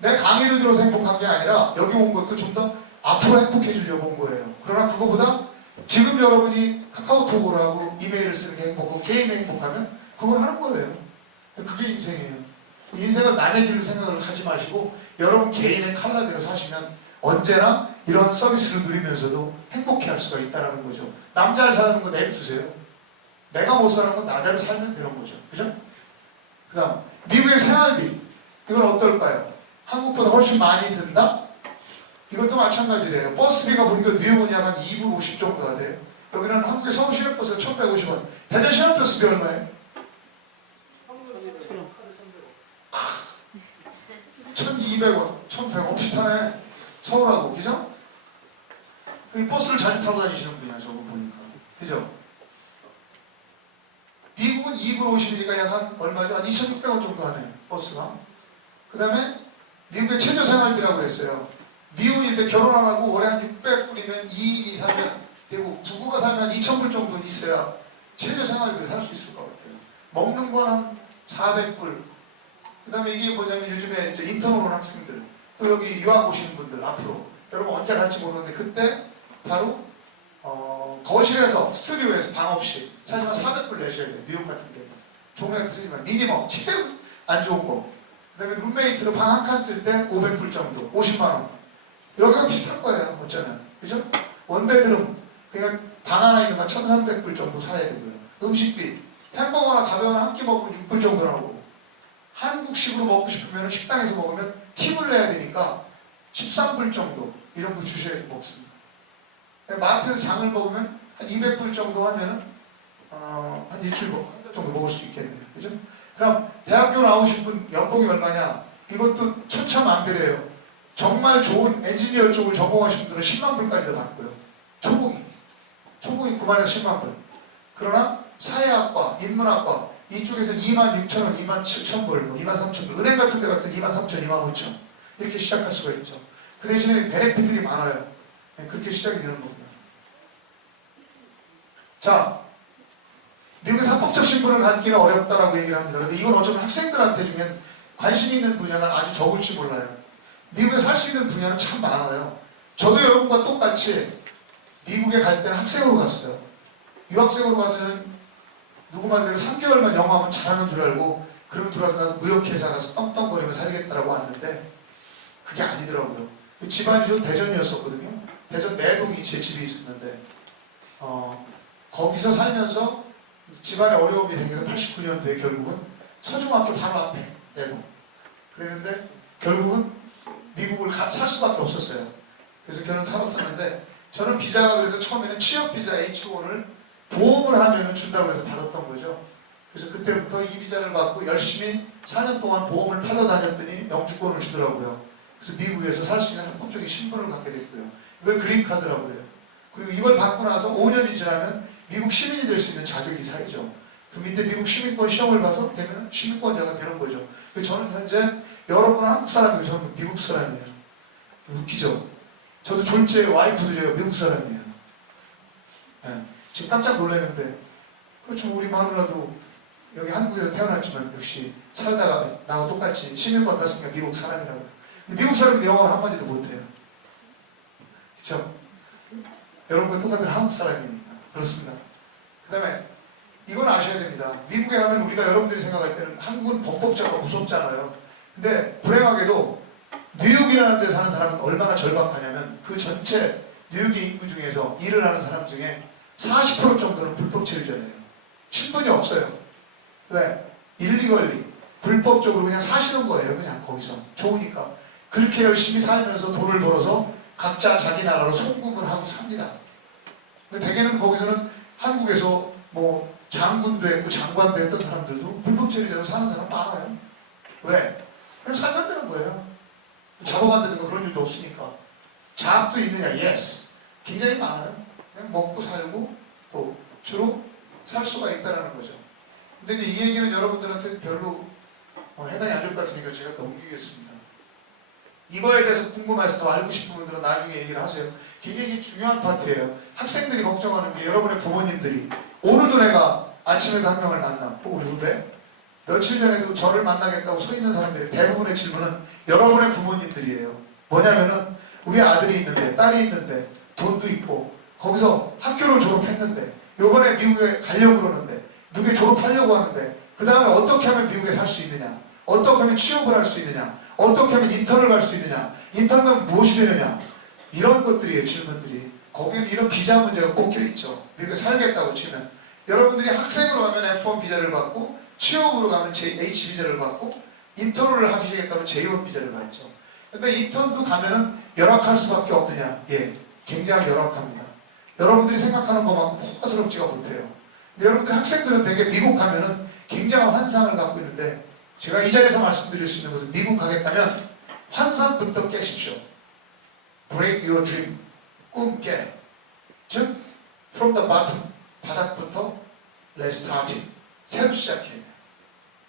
내 강의를 들어서 행복한 게 아니라 여기 온 것도 좀 더 앞으로 행복해지려고 온 거예요. 그러나 그거보다 지금 여러분이 카카오톡으로 하고 이메일을 쓰는 게 행복하고 게임이 행복하면 그걸 하는 거예요. 그게 인생이에요. 인생을 남의 길로 생각을 하지 마시고 여러분 개인의 칼라대로 사시면 언제나 이런 서비스를 누리면서도 행복해 할 수가 있다는 거죠. 남자 사는 거 내비두세요. 내가 못 사는 건 나대로 살면 되는 거죠. 그죠? 그 다음 미국의 생활비 이건 어떨까요? 한국보다 훨씬 많이 든다? 이것도 마찬가지래요. 버스비가 보니까 뉴욕은 약 한 2불 50 정도가 돼요. 여기는 한국의 서울 시내버스 1,150원. 대전 시내버스비 얼마예요? 1,200원, 1,100원 비슷하네. 서울하고, 그죠? 그 버스를 자주 타고 다니시는 분이야, 저거 보니까. 그죠? 미국은 2불 50이니까 약 한 얼마죠? 한 2,600원 정도 하네, 버스가. 그 다음에 미국의 최저생활비라고 그랬어요. 미혼일 때 결혼 안 하고 월에 한 600불이면 2인 이상면 되고 부부가 살면 2,000불 정도는 있어야 최저생활비를 살 수 있을 것 같아요. 먹는 건 한 400불. 그 다음에 이게 뭐냐면 요즘에 이제 인턴 오는 학생들 또 여기 유학 오시는 분들 앞으로 여러분 언제 갈지 모르는데 그때 바로 거실에서 스튜디오에서 방 없이 사실 한 400불 내셔야 돼요. 뉴욕 같은 데 종류가 틀리지만 미니멈 최고 안 좋은 거. 그 다음에 룸메이트로 방 한 칸 쓸 때 500불 정도 50만원. 여기가 비슷할 거예요. 어쩌면. 그죠? 원베드룸 그냥 방 하나 있는 건 1,300불 정도 사야 되고요. 음식비 햄버거나 가벼운 한 끼 먹으면 6불 정도 나오고 한국식으로 먹고 싶으면 식당에서 먹으면 팁을 내야 되니까 13불 정도 이런 거 주셔야 먹습니다. 마트에서 장을 먹으면 한 200불 정도 하면은 한 일주일 정도 먹을 수 있겠네요. 그죠? 그럼 대학교 나오신 분 연봉이 얼마냐? 이것도 천차만별이에요. 정말 좋은 엔지니어 쪽을 전공하신 분들은 10만 불까지도 받고요. 초봉이 9만에서 10만 불. 그러나 사회학과, 인문학과 이쪽에서 2만 6천 원, 2만 7천 불, 2만 3천 불. 은행 같은 데 같은 2만 3천, 2만 5천 이렇게 시작할 수가 있죠. 그 대신에 베네핏들이 많아요. 그렇게 시작이 되는 겁니다. 자, 미국에서 합법적 신분을 갖기는 어렵다라고 얘기를 합니다. 근데 이건 어쩌면 학생들한테 주면 관심 있는 분야가 아주 적을지 몰라요. 미국에 살 수 있는 분야는 참 많아요. 저도 여러분과 똑같이 미국에 갈 때는 학생으로 갔어요. 유학생으로 가서는 누구 말대로 3개월만 영어하면 잘하는 줄 알고 그럼 들어와서 나도 무역회사 가서 떵떵거리며 살겠다라고 왔는데 그게 아니더라고요. 집안이 좀 대전이었었거든요. 대전 내동이 제 집이 있었는데 거기서 살면서 집안에 어려움이 생겨서 89년도에 결국은 서중학교 바로 앞에 내동 그랬는데 결국은 미국을 살 수밖에 없었어요. 그래서 저는 살았었는데 저는 비자가 그래서 처음에는 취업비자 H1을 보험을 하면 준다고 해서 받았던 거죠. 그래서 그때부터 이 비자를 받고 열심히 4년 동안 보험을 팔러 다녔더니 영주권을 주더라고요. 그래서 미국에서 살 수 있는 합법적인 신분을 갖게 됐고요. 이걸 그린카드라고 해요. 그리고 이걸 받고 나서 5년이 지나면 미국 시민이 될 수 있는 자격이 쌓이죠. 그럼 이때 미국 시민권 시험을 봐서 되면 시민권자가 되는 거죠. 저는 현재 여러분은 한국 사람이고 저는 미국 사람이에요. 웃기죠? 저도 졸제 와이프도 미국 사람이에요. 네. 지금 깜짝 놀랐는데 그렇죠. 우리 마누라도 여기 한국에서 태어났지만 역시 살다가 나하고 똑같이 시민권 땄으니까 미국 사람이라고. 근데 미국 사람은 영어를 한마디도 못해요. 그렇죠? 여러분과 똑같은 한국 사람이니까 그렇습니다. 그 다음에 이건 아셔야 됩니다. 미국에 가면 우리가 여러분들이 생각할 때는 한국은 범법자가 무섭잖아요. 근데 불행하게도 뉴욕이라는 데 사는 사람은 얼마나 절박하냐면 그 전체 뉴욕의 인구 중에서 일을 하는 사람 중에 40% 정도는 불법 체류자예요. 신분이 없어요. 왜? 일리걸리 불법적으로 그냥 사시는 거예요. 그냥 거기서 좋으니까 그렇게 열심히 살면서 돈을 벌어서 각자 자기 나라로 송금을 하고 삽니다. 근데 대개는 거기서는 한국에서 뭐 장군도 했고 장관도 했던 사람들도 불법 체류자로 사는 사람 많아요. 왜? 그냥 살면 되는 거예요. 잡아간다든가 그런 일도 없으니까. 자학도 있느냐? Yes. 굉장히 많아요. 그냥 먹고 살고 또 주로 살 수가 있다는 거죠. 근데 이제 이 얘기는 여러분들한테 별로 해당이 안 될 것 같으니까 제가 넘기겠습니다. 이거에 대해서 궁금해서 더 알고 싶은 분들은 나중에 얘기를 하세요. 굉장히 중요한 파트예요. 학생들이 걱정하는 게 여러분의 부모님들이 오늘도 내가 아침에도 한 명을 만났고 우리 후배 며칠 전에도 저를 만나겠다고 서 있는 사람들이 대부분의 질문은 여러분의 부모님들이에요. 뭐냐면은 우리 아들이 있는데 딸이 있는데 돈도 있고 거기서 학교를 졸업했는데 요번에 미국에 가려고 그러는데 미국에 졸업하려고 하는데 그 다음에 어떻게 하면 미국에 살 수 있느냐, 어떻게 하면 취업을 할 수 있느냐, 어떻게 하면 인턴을 갈 수 있느냐, 인턴 가면 무엇이 되느냐, 이런 것들이에요. 질문들이. 거기는 이런 비자 문제가 꼽혀 있죠. 미국에 살겠다고 치면 여러분들이 학생으로 가면 F1 비자를 받고, 취업으로 가면 H 비자를 받고, 인턴을 하시겠다면 J1 비자를 받죠. 그러니까 인턴도 가면은 열악할 수밖에 없느냐? 예, 굉장히 열악합니다. 여러분들이 생각하는 것만큼 포화스럽지가 못해요. 근데 여러분들 학생들은 되게 미국 가면은 굉장한 환상을 갖고 있는데, 제가 이 자리에서 말씀드릴 수 있는 것은 미국 가겠다면 환상부터 깨십시오. Break your dream. 꿈 깨. 즉, from the bottom. 바닥부터 let's start it. 새로 시작해.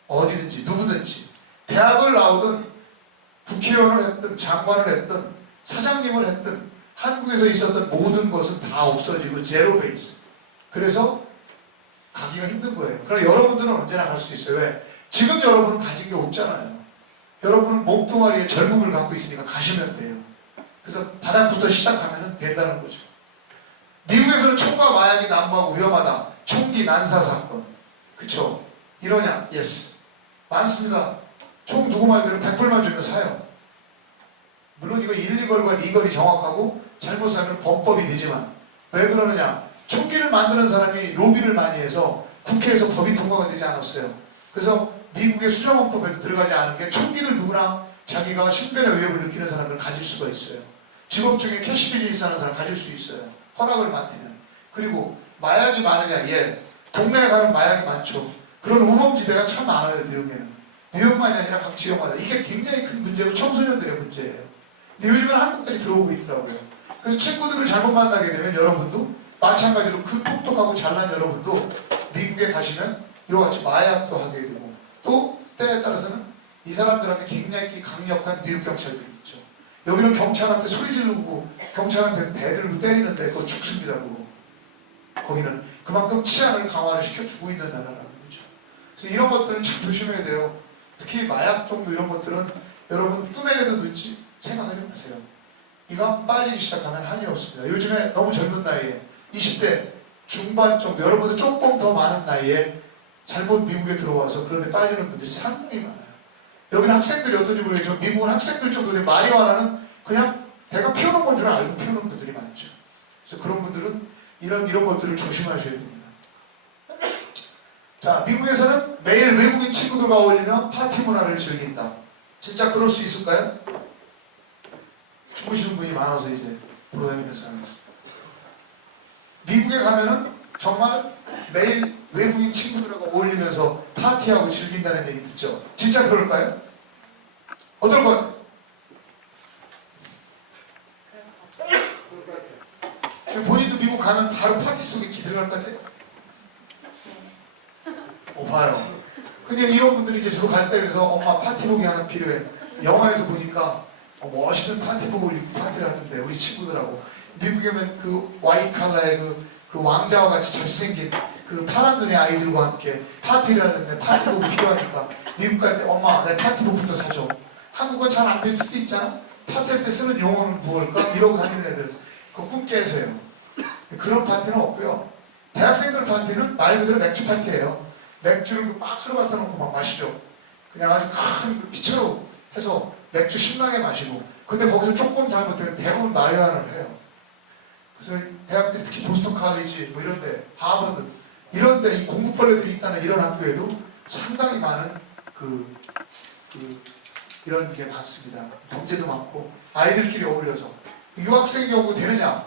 어디든지 누구든지. 대학을 나오든 국회의원을 했든 장관을 했든 사장님을 했든 한국에서 있었던 모든 것은 다 없어지고 제로 베이스. 그래서 가기가 힘든 거예요. 그러나 여러분들은 언제나 갈 수 있어요. 왜? 지금 여러분은 가진 게 없잖아요. 여러분은 몸뚱아리에 젊음을 갖고 있으니까 가시면 돼요. 그래서 바닥부터 시작하면 된다는 거죠. 미국에서는 총과 마약이 난무하고 위험하다. 총기 난사 사건. 그쵸? 이러냐? 예스. 많습니다. 총 누구 말대로 100불만 주면 사요. 물론 이거 일리걸과 리걸이 정확하고 잘못 사면 범법이 되지만, 왜 그러느냐? 총기를 만드는 사람이 로비를 많이 해서 국회에서 법이 통과가 되지 않았어요. 그래서 미국의 수정헌법에도 들어가지 않은 게, 총기를 누구나 자기가 신변의 위협을 느끼는 사람을 가질 수가 있어요. 직업 중에 캐시 비즈니스 하는 사람 가질 수 있어요. 허락을 맡으면. 그리고 마약이 많으냐? 예. 동네에 가면 마약이 많죠. 그런 우범지대가 참 많아요. 뉴욕에는. 뉴욕만이 아니라 각 지역마다. 이게 굉장히 큰 문제고 청소년들의 문제예요. 근데 요즘은 한국까지 들어오고 있더라고요. 그래서 친구들을 잘못 만나게 되면 여러분도 마찬가지로 그 똑똑하고 잘난 여러분도 미국에 가시면 이와 같이 마약도 하게 되고, 또 때에 따라서는 이 사람들한테 굉장히 강력한 뉴욕 경찰들이 있죠. 여기는 경찰한테 소리 지르고 경찰한테 배들고 때리는데 그거 죽습니다. 그거. 거기는 그만큼 치안을 강화를 시켜주고 있는 나라라는 거죠. 그래서 이런 것들은 참 조심해야 돼요. 특히 마약 정도 이런 것들은 여러분 꿈에라도 넣지 생각하지 마세요. 이거 빠지기 시작하면 한이 없습니다. 요즘에 너무 젊은 나이에 20대 중반 정도, 여러분들 조금 더 많은 나이에 잘못 미국에 들어와서 그런데 빠지는 분들이 상당히 많아요. 여기는 학생들이 어떤지 모르겠지만 미국은 학생들 정도의 마리화나는 그냥 배가 피우는 건 줄 알고 피우는 분들이 많죠. 그래서 그런 분들은 이런 것들을 조심하셔야 됩니다. 자, 미국에서는 매일 외국인 친구들과 어울리며 파티 문화를 즐긴다. 진짜 그럴 수 있을까요? 주무시는 분이 많아서 이제 불어다니는 상황이었습니다. 미국에 가면은 정말 매일 외국인 친구들하고 어울리면서 파티하고 즐긴다는 얘기 듣죠? 진짜 그럴까요? 어떨 것 같아요? 본인도 미국 가면 바로 파티 속에 들어갈 것 같아요? 봐요. 근데 이런 분들이 이제 주로 갈 때 그래서 엄마 파티복이 하나 필요해. 영화에서 보니까 멋있는 파티복을 입고 파티를 하던데, 우리 친구들하고. 미국에 가면 그 와이칼라의 그 왕자와 같이 잘생긴 그 파란 눈의 아이들과 함께 파티를 하는데 파티복이 필요하니까 미국 갈 때 엄마 내 파티복부터 사줘. 한국은 잘 안 될 수도 있잖아. 파티할 때 쓰는 용어는 무엇일까? 이러고 다니는 애들 그거 꿈 깨세요. 그런 파티는 없고요. 대학생들 파티는 말 그대로 맥주 파티예요. 맥주를 그 박스로 갖다 놓고 막 마시죠. 그냥 아주 큰 피처로 해서 맥주 신나게 마시고, 근데 거기서 조금 잘못되면 대부분 마리화나를 해요. 그래서 대학들이 특히 보스턴 칼리지 뭐 이런데, 하버드 이런데 이 공부벌레들이 있다는 이런 학교에도 상당히 많은 이런 게 많습니다. 범죄도 많고 아이들끼리 어울려서. 유학생 경우 되느냐?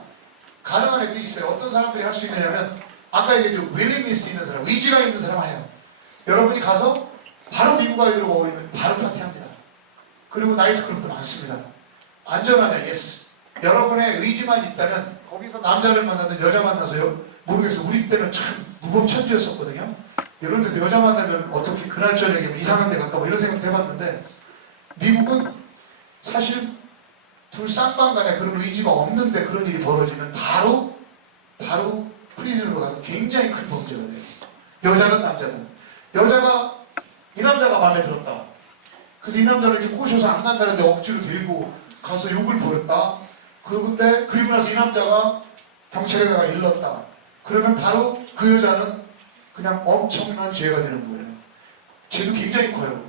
가능한 애도 있어요. 어떤 사람들이 할 수 있느냐면, 아까 얘기했죠. 윌링니스 있는 사람, 의지가 있는 사람 해요. 여러분이 가서 바로 미국 아이들과 어울리면 바로 파티합니다. 그리고 나이트클럽도 많습니다. 안전하냐? 예스. 여러분의 의지만 있다면 거기서 남자를 만나든 여자 만나서요. 모르겠어. 우리 때는 참 무법천지였었거든요. 이런 데서 여자 만나면 어떻게 그날 저녁에 이상한 데 갈까 뭐 이런 생각도 해봤는데, 미국은 사실 둘 쌍방간에 그런 의지가 없는데 그런 일이 벌어지면 바로 프리즌으로 가서 굉장히 큰 범죄가 돼요. 여자든 남자든. 여자가 이 남자가 마음에 들었다. 그래서 이 남자를 이렇게 꼬셔서 안 간다는데 억지로 데리고 가서 욕을 부렸다. 그런데 그리고 나서 이 남자가 경찰에다가 일렀다. 그러면 바로 그 여자는 그냥 엄청난 죄가 되는 거예요. 죄도 굉장히 커요.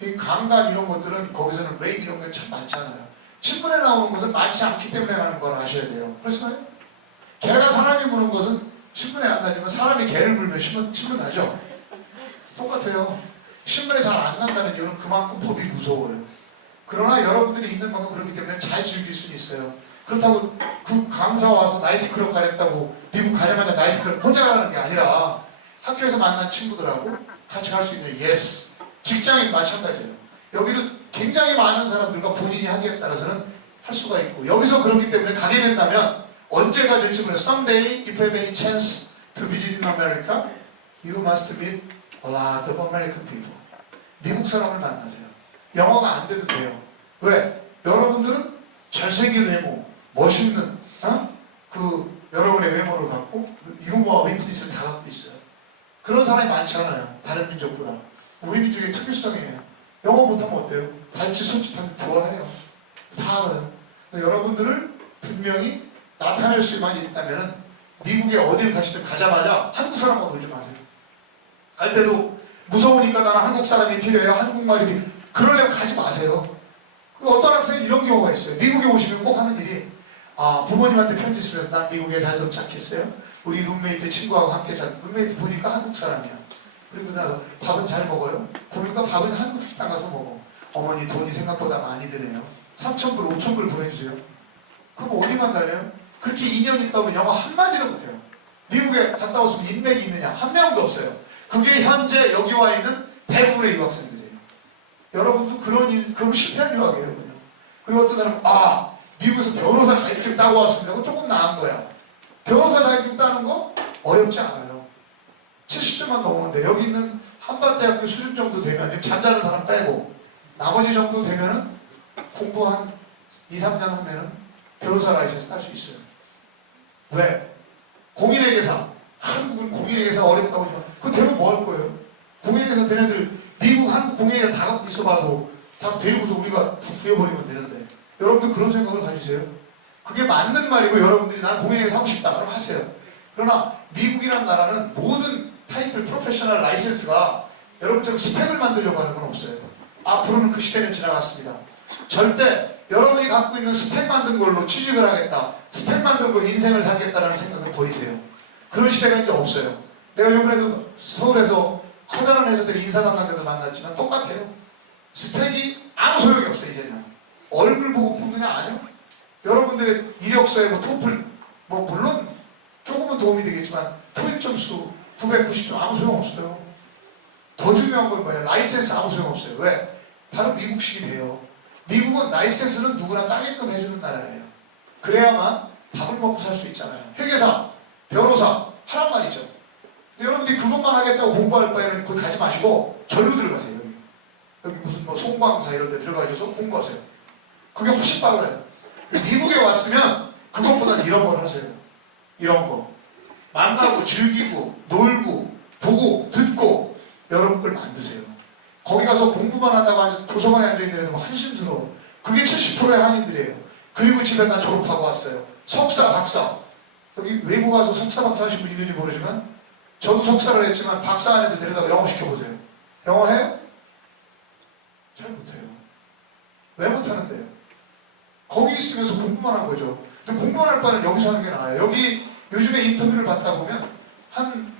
이 강간 이런 것들은 거기서는 레이프 이런 게 참 많잖아요. 신문에 나오는 것은 많지 않기 때문에 하는 걸 아셔야 돼요. 그렇잖아요. 개가 사람이 무는 것은 신문에 안 나지만 사람이 개를 물면 신문 나죠. 똑같아요. 신문에 잘 안 난다는 이유는 그만큼 법이 무서워요. 그러나 여러분들이 있는 만큼 그렇기 때문에 잘 즐길 수는 있어요. 그렇다고 그 강사 와서 나이트클럽 가랬다고 미국 가자마자 나이트클럽 혼자 가는 게 아니라 학교에서 만난 친구들하고 같이 갈 수 있는 예스. 직장인 마찬가지예요. 여기도 굉장히 많은 사람들과 본인이 하기에 따라서는 할 수가 있고 여기서 그렇기 때문에 가게 된다면 언제가 될지 모르겠어요. Someday if you have any chance to visit in America you must meet a lot of American people. 미국 사람을 만나세요. 영어가 안 돼도 돼요. 왜? 여러분들은 잘생긴 외모, 멋있는 그 여러분의 외모를 갖고 유머와 위트니스를 다 갖고 있어요. 그런 사람이 많지 않아요. 다른 민족보다. 우리 민족의 특유성이에요. 영어 못하면 어때요? 발치 손짓하면 좋아해요. 다 알아요. 여러분들을 분명히 나타낼 수만 있다면 미국에 어딜 가시든 가자마자 한국 사람과 놀지 마세요. 갈 때도 무서우니까 나는 한국 사람이 필요해요. 한국말이 필요해요. 그러려면 가지 마세요. 어떤 학생이 이런 경우가 있어요. 미국에 오시면 꼭 하는 일이 부모님한테 편지 쓰면서 난 미국에 잘 도착했어요. 우리 룸메이트 친구하고 함께 룸메이트 보니까 한국 사람이야. 그리고 나서 밥은 잘 먹어요. 보니까 밥은 한국 식당 가서 먹어. 어머니 돈이 생각보다 많이 드네요. 3,000불, 5,000불 보내주세요. 그럼 어디만 다녀요? 그렇게 2년 있다 보면 영어 한마디도 못해요. 미국에 갔다 왔으면 인맥이 있느냐? 한 명도 없어요. 그게 현재 여기 와 있는 대부분의 유학생들이에요. 여러분도 그런 실패한 유학이에요. 그냥. 그리고 어떤 사람은 미국에서 변호사 자격증 따고 왔습니다. 그거 조금 나은 거야. 변호사 자격증 따는 거 어렵지 않아요. 70점만 넘으면 돼. 여기 있는 한반대학교 수준 정도 되면 지금 잠자는 사람 빼고 나머지 정도 되면은 공부 한 2, 3년 하면은 변호사 라이센스 딸 수 있어요. 왜? 공인회계사. 한국은 공인회계사 어렵다고 하지만 그거 되면 뭐 할 거예요? 공인회계사 된 애들 미국, 한국 공인회계사 다 갖고 있어봐도 다 데리고서 우리가 다 부여버리면 되는데 여러분들 그런 생각을 가지세요. 그게 맞는 말이고 여러분들이 나는 공인회계사 하고 싶다. 그럼 하세요. 그러나 미국이라는 나라는 모든 타이틀 프로페셔널 라이센스가 여러분처럼 스펙을 만들려고 하는 건 없어요. 앞으로는 그 시대는 지나갔습니다. 절대 여러분이 갖고 있는 스펙 만든 걸로 취직을 하겠다. 스펙 만든 걸로 인생을 살겠다라는 생각을 버리세요. 그런 시대가 이제 없어요. 내가 이번에도 서울에서 커다란 회사들이 인사담당자들 만났지만 똑같아요. 스펙이 아무 소용이 없어요. 이제는. 얼굴 보고 뽑느냐 아니요. 여러분들의 이력서에 토플 물론 조금은 도움이 되겠지만 토익 점수 990점 아무 소용없어요. 더 중요한 건 뭐예요? 라이센스 아무 소용없어요. 왜? 바로 미국식이 돼요. 미국은 라이센스는 누구나 따게끔 해주는 나라예요. 그래야만 밥을 먹고 살 수 있잖아요. 회계사, 변호사 하란 말이죠. 근데 여러분들이 그것만 하겠다고 공부할 바에는 거기 가지 마시고 절로 들어가세요. 여기 무슨 송광사 이런 데 들어가셔서 공부하세요. 그게 훨씬 빨라요. 미국에 왔으면 그것보다는 이런 걸 하세요. 이런 거. 만나고 즐기고 놀고 보고 듣고 여러분 걸 만드세요. 거기 가서 공부만 한다고 도서관에 앉아있는 애들 한심스러워. 그게 70%의 한인들이에요. 그리고 집에 다 졸업하고 왔어요. 석사, 박사. 여기 외국 가서 석사, 박사 하신 분 있는지 모르지만 저도 석사를 했지만 박사 한 애들 데려다가 영어 시켜보세요. 영어 해요? 잘 못해요. 왜 못하는데요? 거기 있으면서 공부만 한 거죠. 근데 공부만 할 바에는 여기서 하는 게 나아요. 여기 요즘에 인터뷰를 받다 보면 한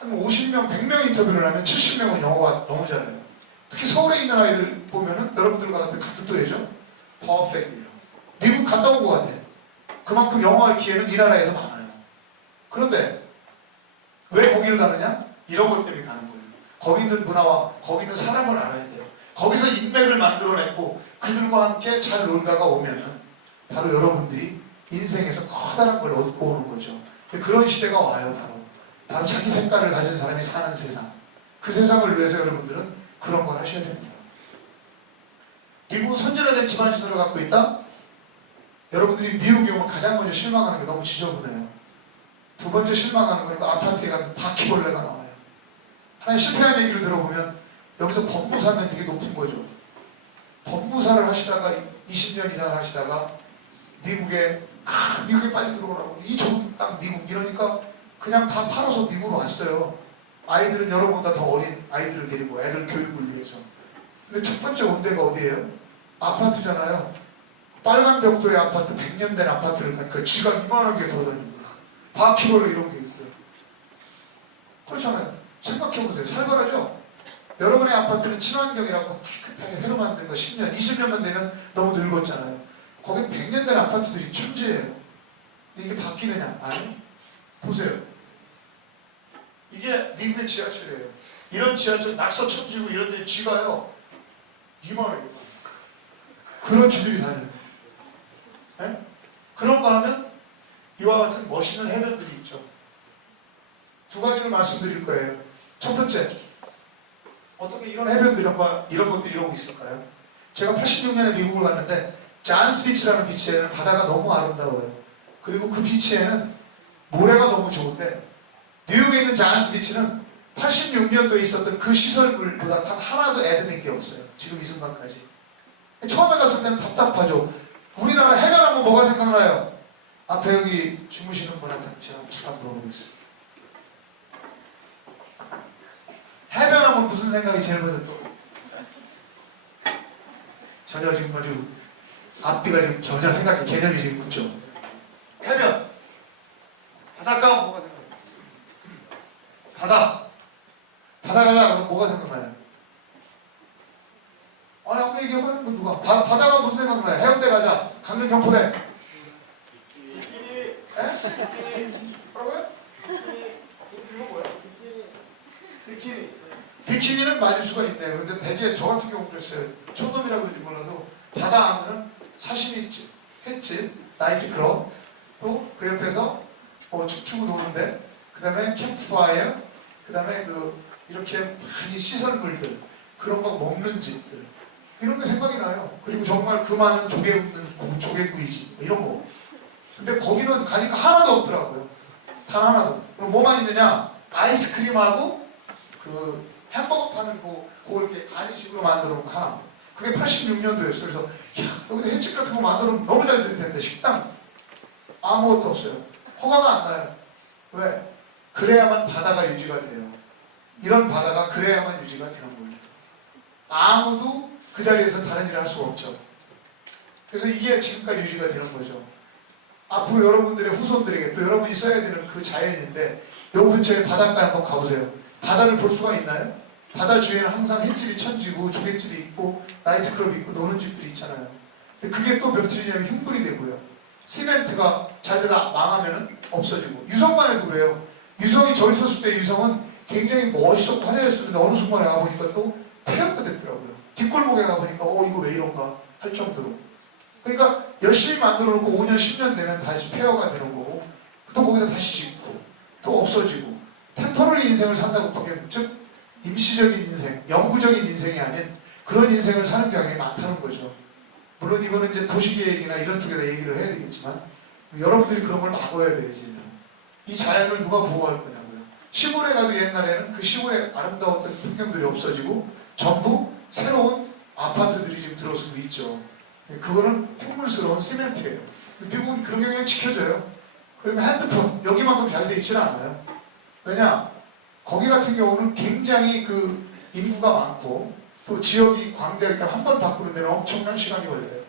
50명, 100명 인터뷰를 하면 70명은 영어가 너무 잘해요. 특히 서울에 있는 아이들 보면은 여러분들과 같은 가족들이죠. 퍼펙트예요. 미국 갔다 온 것 같아. 그만큼 영어할 기회는 이 나라에도 많아요. 그런데 왜 거기를 가느냐? 이런 것 때문에 가는 거예요. 거기 있는 문화와 거기 있는 사람을 알아야 돼요. 거기서 인맥을 만들어냈고 그들과 함께 잘 놀다가 오면은 바로 여러분들이 인생에서 커다란 걸 얻고 오는 거죠. 그런 시대가 와요. 바로 자기 색깔을 가진 사람이 사는 세상. 그 세상을 위해서 여러분들은 그런 걸 하셔야 됩니다. 미국은 선진화된 기반 시설을 갖고 있다? 여러분들이 미국에 오면 가장 먼저 실망하는 게 너무 지저분해요. 두 번째 실망하는 건 아파트에 가면 바퀴벌레가 나와요. 하나의 실패한 얘기를 들어보면 여기서 법무사면 되게 높은 거죠. 법무사를 하시다가 20년 이상 하시다가 미국에 빨리 들어오라고 이 좁은 땅 미국 이러니까 그냥 다 팔아서 미국으로 왔어요. 아이들은 여러분보다 더 어린 아이들을 데리고 애들 교육을 위해서. 근데 첫 번째 온 데가 어디예요? 아파트잖아요. 빨간 벽돌의 아파트, 100년 된 아파트를 가니까 쥐가 이만한 게 돌아다니는 거야. 바퀴벌레 이런 게 있고요. 그렇잖아요. 생각해보세요. 살벌하죠? 여러분의 아파트는 친환경이라고 깨끗하게 새로 만든 거 10년, 20년만 되면 너무 늙었잖아요. 거긴 100년 된 아파트들이 천재예요. 근데 이게 바뀌느냐? 아니. 보세요. 이게 미국의 지하철이에요. 이런 지하철, 낙서천지구 이런 데 쥐가요. 이만하게. 그런 쥐들이 다녀요. 네? 그런 거 하면 이와 같은 멋있는 해변들이 있죠. 두 가지를 말씀드릴 거예요. 첫 번째, 어떻게 이런 해변들 이런 것들이 이러고 있을까요? 제가 86년에 미국을 갔는데 잔스 비치라는 비치에는 바다가 너무 아름다워요. 그리고 그 비치에는 모래가 너무 좋은데 뉴욕에 있는 잔스 비치는 86년도에 있었던 그 시설물보다 단 하나도 애드된 게 없어요. 지금 이 순간까지. 처음에 갔을 때는 답답하죠. 우리나라 해변하면 뭐가 생각나요? 앞에 여기 주무시는 분한테 제가 잠깐 물어보겠습니다. 해변하면 무슨 생각이 제일 먼저 떠요? 전혀 지금 아주 앞뒤가 지금 전혀 생각이 개념이 지금 없죠. 해변. 바닷가 뭐가 생각나요? 바다 가자 그럼 뭐가 생각나요? 아니 아까 얘기해봐요. 누가? 바다가 무슨 생각나요? 해운대 가자. 강릉 경포대. 에? 뭐라고요? 이거 뭐야? 비키니. 비키니는 맞을 수가 있네요. 근데 되게 저 같은 경우는 그랬어요. 촌놈이라고 그런지 몰라도 바다 하면은 사시미집, 횟집, 나이트클럽 또 그 옆에서 춤추고 노는데 그 다음에 캠프파이어 그 다음에 이렇게 많이 시설물들 그런 거 먹는 집들 이런 게 생각이 나요. 그리고 정말 그 많은 조개 굽는 조개구이집 이런 거. 근데 거기는 가니까 하나도 없더라고요. 단 하나도. 그럼 뭐만 있느냐? 아이스크림하고 그 햄버거 파는 그거 이렇게 간이식으로 만들어 놓은 거 하나. 그게 86년도였어요. 그래서 야 여기다 횟집 같은 거 만들어 놓으면 너무 잘 될 텐데 식당 아무것도 없어요. 허가가 안 나요. 왜? 그래야만 바다가 유지가 돼요. 이런 바다가 그래야만 유지가 되는 거예요. 아무도 그 자리에서 다른 일을 할 수가 없죠. 그래서 이게 지금까지 유지가 되는 거죠. 앞으로 여러분들의 후손들에게 또 여러분이 써야 되는 그 자연인데 여기 근처에 바닷가에 한번 가보세요. 바다를 볼 수가 있나요? 바다 주위에는 항상 횟집이 천지고 조개집이 있고 나이트클럽이 있고 노는 집들이 있잖아요. 근데 그게 또 며칠이냐면 흉불이 되고요. 시멘트가 잘 되다 망하면은 없어지고 유성만 해도 그래요. 유성이 저 있었을 때 유성은 굉장히 멋있었고 화려했었는데 어느 순간에 가보니까 또 폐허가 됐더라고요. 뒷골목에 가보니까 이거 왜 이런가 할 정도로. 그러니까 열심히 만들어 놓고 5년 10년 되면 다시 폐허가 되는 거고 또 거기다 다시 짓고 또 없어지고 템포럴리 인생을 산다고 보기엔 즉 임시적인 인생, 영구적인 인생이 아닌 그런 인생을 사는 경향이 많다는 거죠. 물론 이거는 이제 도시계획이나 이런 쪽에다 얘기를 해야 되겠지만 여러분들이 그런 걸 막아야 되지. 이 자연을 누가 보호할 거냐고요. 시골에 가도 옛날에는 그 시골에 아름다웠던 풍경들이 없어지고 전부 새로운 아파트들이 지금 들어서고 있죠. 그거는 흉물스러운 시멘트예요. 미국은 그런 경향이 지켜져요. 그러면 핸드폰 여기만큼 잘 돼 있지는 않아요. 왜냐? 거기 같은 경우는 굉장히 그 인구가 많고 또 지역이 광대하기 때문에 한 번 바꾸는 데는 엄청난 시간이 걸려요.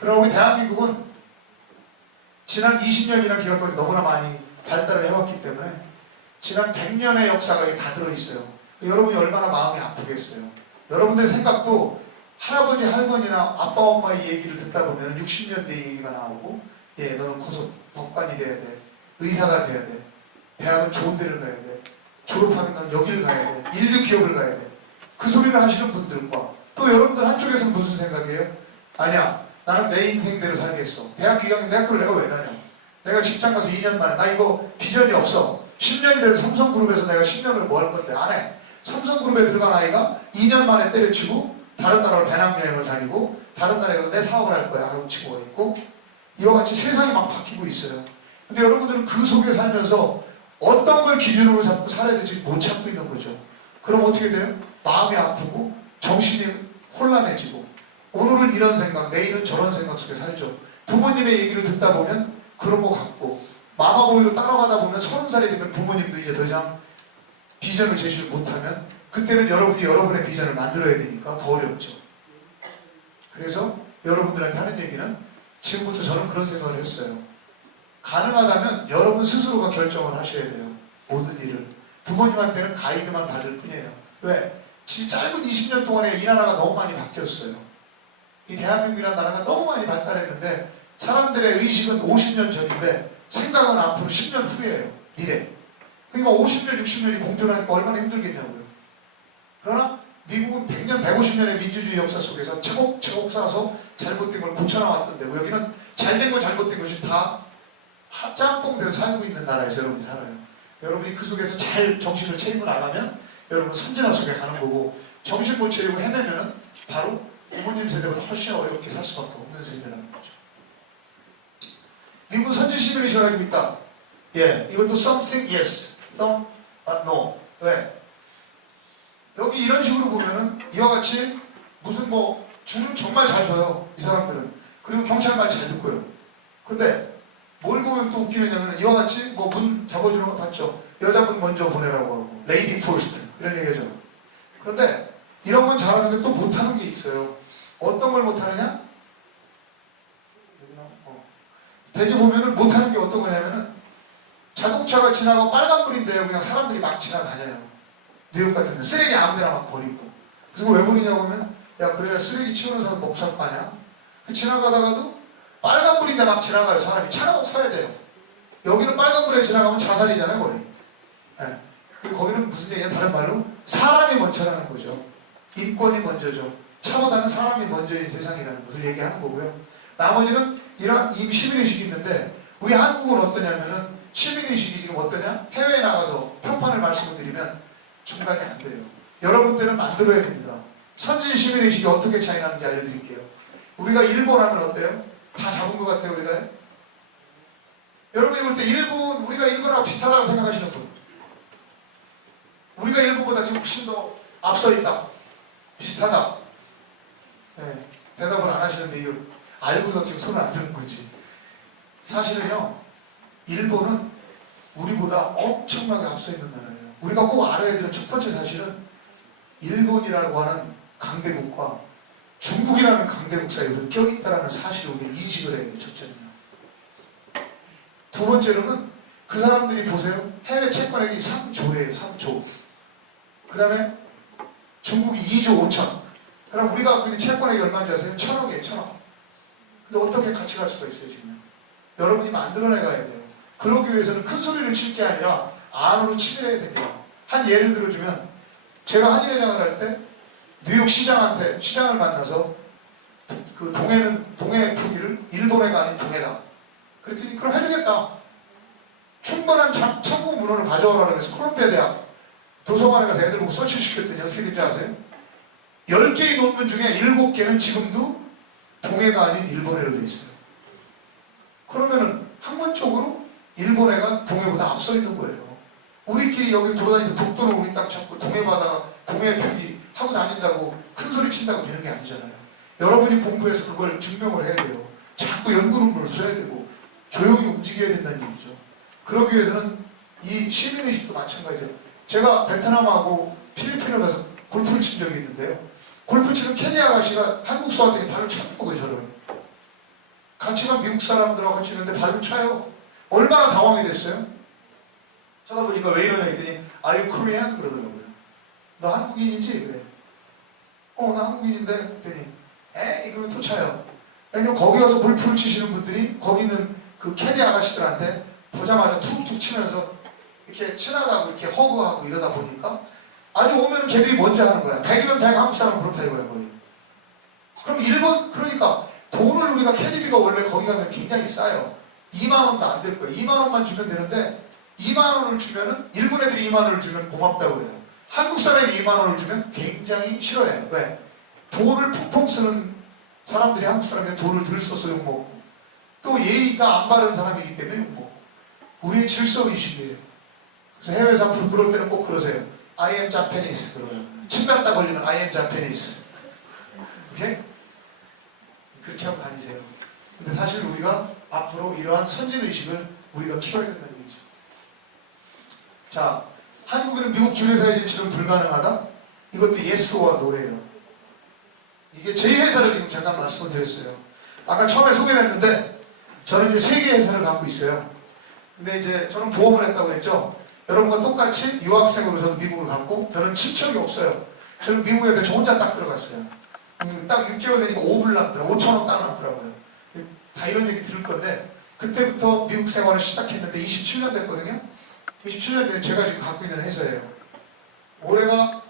그러나 우리 대한민국은 지난 20년이나 기간 동안 너무나 많이 발달을 해왔기 때문에 지난 100년의 역사가 여기 다 들어있어요. 여러분이 얼마나 마음이 아프겠어요. 여러분들의 생각도 할아버지 할머니나 아빠 엄마의 얘기를 듣다 보면 60년대 얘기가 나오고 너는 커서 법관이 돼야 돼. 의사가 돼야 돼. 대학은 좋은 데를 가야 돼. 졸업하면 넌 여길 가야 돼. 인류 기업을 가야 돼. 그 소리를 하시는 분들과 또 여러분들 한쪽에서는 무슨 생각이에요? 아니야. 나는 내 인생대로 살겠어. 대학교 2학년 대학교를 내가 왜 다녀? 내가 직장 가서 2년 만에 나 이거 비전이 없어. 10년이 돼서 삼성그룹에서 내가 10년을 뭐 할 건데 안 해. 삼성그룹에 들어간 아이가 2년 만에 때려치고 다른 나라로 배낭여행을 다니고 다른 나라에 가서 내 사업을 할 거야 하는 친구가 있고 이와 같이 세상이 막 바뀌고 있어요. 근데 여러분들은 그 속에 살면서 어떤 걸 기준으로 잡고 살아야 될지 못 찾고 있는 거죠. 그럼 어떻게 돼요? 마음이 아프고 정신이 혼란해지고 오늘은 이런 생각, 내일은 저런 생각 속에 살죠. 부모님의 얘기를 듣다 보면 그런 거 같고 마마보이로 따라가다 보면 30살이 되면 부모님도 이제 더 이상 비전을 제시를 못하면 그때는 여러분이 여러분의 비전을 만들어야 되니까 더 어렵죠. 그래서 여러분들한테 하는 얘기는 지금부터 저는 그런 생각을 했어요. 가능하다면 여러분 스스로가 결정을 하셔야 돼요. 모든 일을. 부모님한테는 가이드만 받을 뿐이에요. 왜? 진짜 짧은 20년 동안에 이 나라가 너무 많이 바뀌었어요. 이 대한민국이라는 나라가 너무 많이 발달했는데 사람들의 의식은 50년 전인데 생각은 앞으로 10년 후예요. 미래. 그러니까 50년, 60년이 공존하니까 얼마나 힘들겠냐고요. 그러나 미국은 100년, 150년의 민주주의 역사 속에서 차곡차곡 쌓아서 잘못된 걸 고쳐나왔던데 여기는 잘된 거 잘못된 것이 다 짬뽕 돼서 살고 있는 나라에서 여러분이 살아요. 여러분이 그 속에서 잘 정신을 차리고 나가면 여러분 선진화 속에 가는 거고 정신 못 차리고 헤매면은 바로 부모님 세대보다 훨씬 어렵게 살 수밖에 없는 세대라는 거죠. 미국은 선진 시민이 가지고 있다. 예, 이것도 something yes, some no. 왜? 여기 이런 식으로 보면은 이와 같이 무슨 뭐 줄을 정말 잘 서요. 이 사람들은. 그리고 경찰 말 잘 듣고요. 근데 뭘 보면 또 웃기느냐면 이와 같이 뭐 문 잡아주는 거 봤죠. 여자분 먼저 보내라고 하고 lady first 이런 얘기하죠. 그런데 이런 건 잘하는데 또 못하는 게 있어요. 어떤 걸 못하느냐? 대개 보면은 못하는 게 어떤 거냐면은 자동차가 지나가고 빨간불인데요. 그냥 사람들이 막 지나다녀요. 뉴욕 같은 데 쓰레기 아무데나 막 버리고. 그래서 왜 버리냐고 하면 야 그래야 쓰레기 치우는 사람 목살 빠냐? 지나가다가도 빨간불인데 막 지나가요. 사람이 차라고 서야 돼요. 여기는 빨간불에 지나가면 자살이잖아요 거의. 네. 거기는 무슨 얘기냐 다른 말로 사람이 먼저라는 거죠. 인권이 먼저죠. 차보다는 사람이 먼저인 세상이라는 것을 얘기하는 거고요. 나머지는 이런 시민의식이 있는데 우리 한국은 어떠냐면은 시민의식이 지금 어떠냐? 해외에 나가서 평판을 말씀을 드리면 중간이 안 돼요. 여러분들은 만들어야 됩니다. 선진 시민의식이 어떻게 차이 나는지 알려드릴게요. 우리가 일본 하면 어때요? 다 잡은 것 같아요 우리가? 여러분이 볼 때 일본, 우리가 일본하고 비슷하다고 생각하시는 분 우리가 일본보다 지금 훨씬 더 앞서 있다. 비슷하다. 네, 대답을 안 하시는데 이거 알고서 지금 손을 안 드는 거지. 사실은요 일본은 우리보다 엄청나게 앞서 있는 나라예요. 우리가 꼭 알아야 되는 첫 번째 사실은 일본이라고 하는 강대국과 중국이라는 강대국 사이에 껴있다는 사실을 우리가 인식을 해야 돼요. 첫째는요. 두 번째로는 그 사람들이 보세요. 해외 채권액이 3조예요. 3조. 그 다음에 중국이 2조 5천. 그럼 우리가 갖고 있는 채권액이 얼마인지 아세요? 1,000억이에요. 1,000억. 근데 어떻게 같이 갈 수가 있어요 지금? 여러분이 만들어내가야 돼요. 그러기 위해서는 큰 소리를 칠 게 아니라 안으로 치밀어야 됩니다. 한 예를 들어주면 제가 한일회장을 할 때 뉴욕 시장을 만나서 그 동해 풀기를 일본해가 아닌 동해다. 그랬더니 그럼 해주겠다. 충분한 참고 문헌을 가져오라고 해서 콜롬비아 대학 도서관에 가서 애들 보고 서치시켰더니 어떻게 된지 아세요? 10개의 논문 중에 7개는 지금도 동해가 아닌 일본해로 되어 있어요. 그러면은 학문적으로 일본해가 동해보다 앞서 있는 거예요. 우리끼리 여기 돌아다니는 독도를 우리 딱 잡고 동해 바다가 동해 표기 하고 다닌다고 큰 소리 친다고 되는 게 아니잖아요. 여러분이 공부해서 그걸 증명을 해야 돼요. 자꾸 연구 논문을 써야 되고 조용히 움직여야 된다는 얘기죠. 그러기 위해서는 이 시민의식도 마찬가지예요. 제가 베트남하고 필리핀을 가서 골프를 친 적이 있는데요. 골프 치는 케니 아가씨가 한국 사람들이 발을 쳐다보고 저를 같이 간 미국 사람들하고 같이 있는데 발을 차요. 얼마나 당황이 됐어요? 쳐다보니까 왜 이러냐 했더니 Are you Korean? 그러더라고요. 너 한국인이지? 그래. 나 한국인인데? 그랬더니 에이 그러면 또 차요. 왜냐면 거기 가서 골프를 치시는 분들이 거기 있는 그 캐디 아가씨들한테 보자마자 툭툭 치면서 이렇게 친하다고 이렇게 허그하고 이러다 보니까 아주 오면은 걔들이 먼저 하는 거야. 100이면 100 한국 사람은 그렇다 이거야 거의. 그럼 일본 그러니까 돈을 우리가 캐디비가 원래 거기 가면 굉장히 싸요. 2만 원도 안 될 거예요. 2만 원만 주면 되는데 2만 원을 주면은 일본 애들이 2만 원을 주면 고맙다고 해요. 한국 사람이 2만 원을 주면 굉장히 싫어해요. 왜? 돈을 푹푹 쓰는 사람들이 한국 사람이 돈을 덜 써서 욕먹고 또 예의가 안 바른 사람이기 때문에 욕먹고 우리의 질서의식이에요. 그래서 해외에서 앞으로 그럴 때는 꼭 그러세요. I am Japanese 그러면 침 뱉다 걸리면 I am Japanese 오케이? 그렇게 하고 다니세요. 근데 사실 우리가 앞으로 이러한 선진의식을 우리가 키워야 된다는 얘기죠. 자, 한국인은 미국 주례사의 진출은 불가능하다? 이것도 예스와 노예요. 이게 제 회사를 지금 잠깐 말씀을 드렸어요. 아까 처음에 소개를 했는데 저는 이제 3개 회사를 갖고 있어요. 근데 이제 저는 보험을 했다고 했죠. 여러분과 똑같이 유학생으로 저도 미국을 갔고 저는 친척이 없어요. 저는 미국에 저 혼자 딱 들어갔어요. 딱 6개월 되니까 5불 남더라. 5,000원 딱 남더라고요. 다 이런 얘기 들을 건데 그때부터 미국 생활을 시작했는데 27년 됐거든요. 27년 전에 제가 지금 갖고 있는 회사예요. 올해가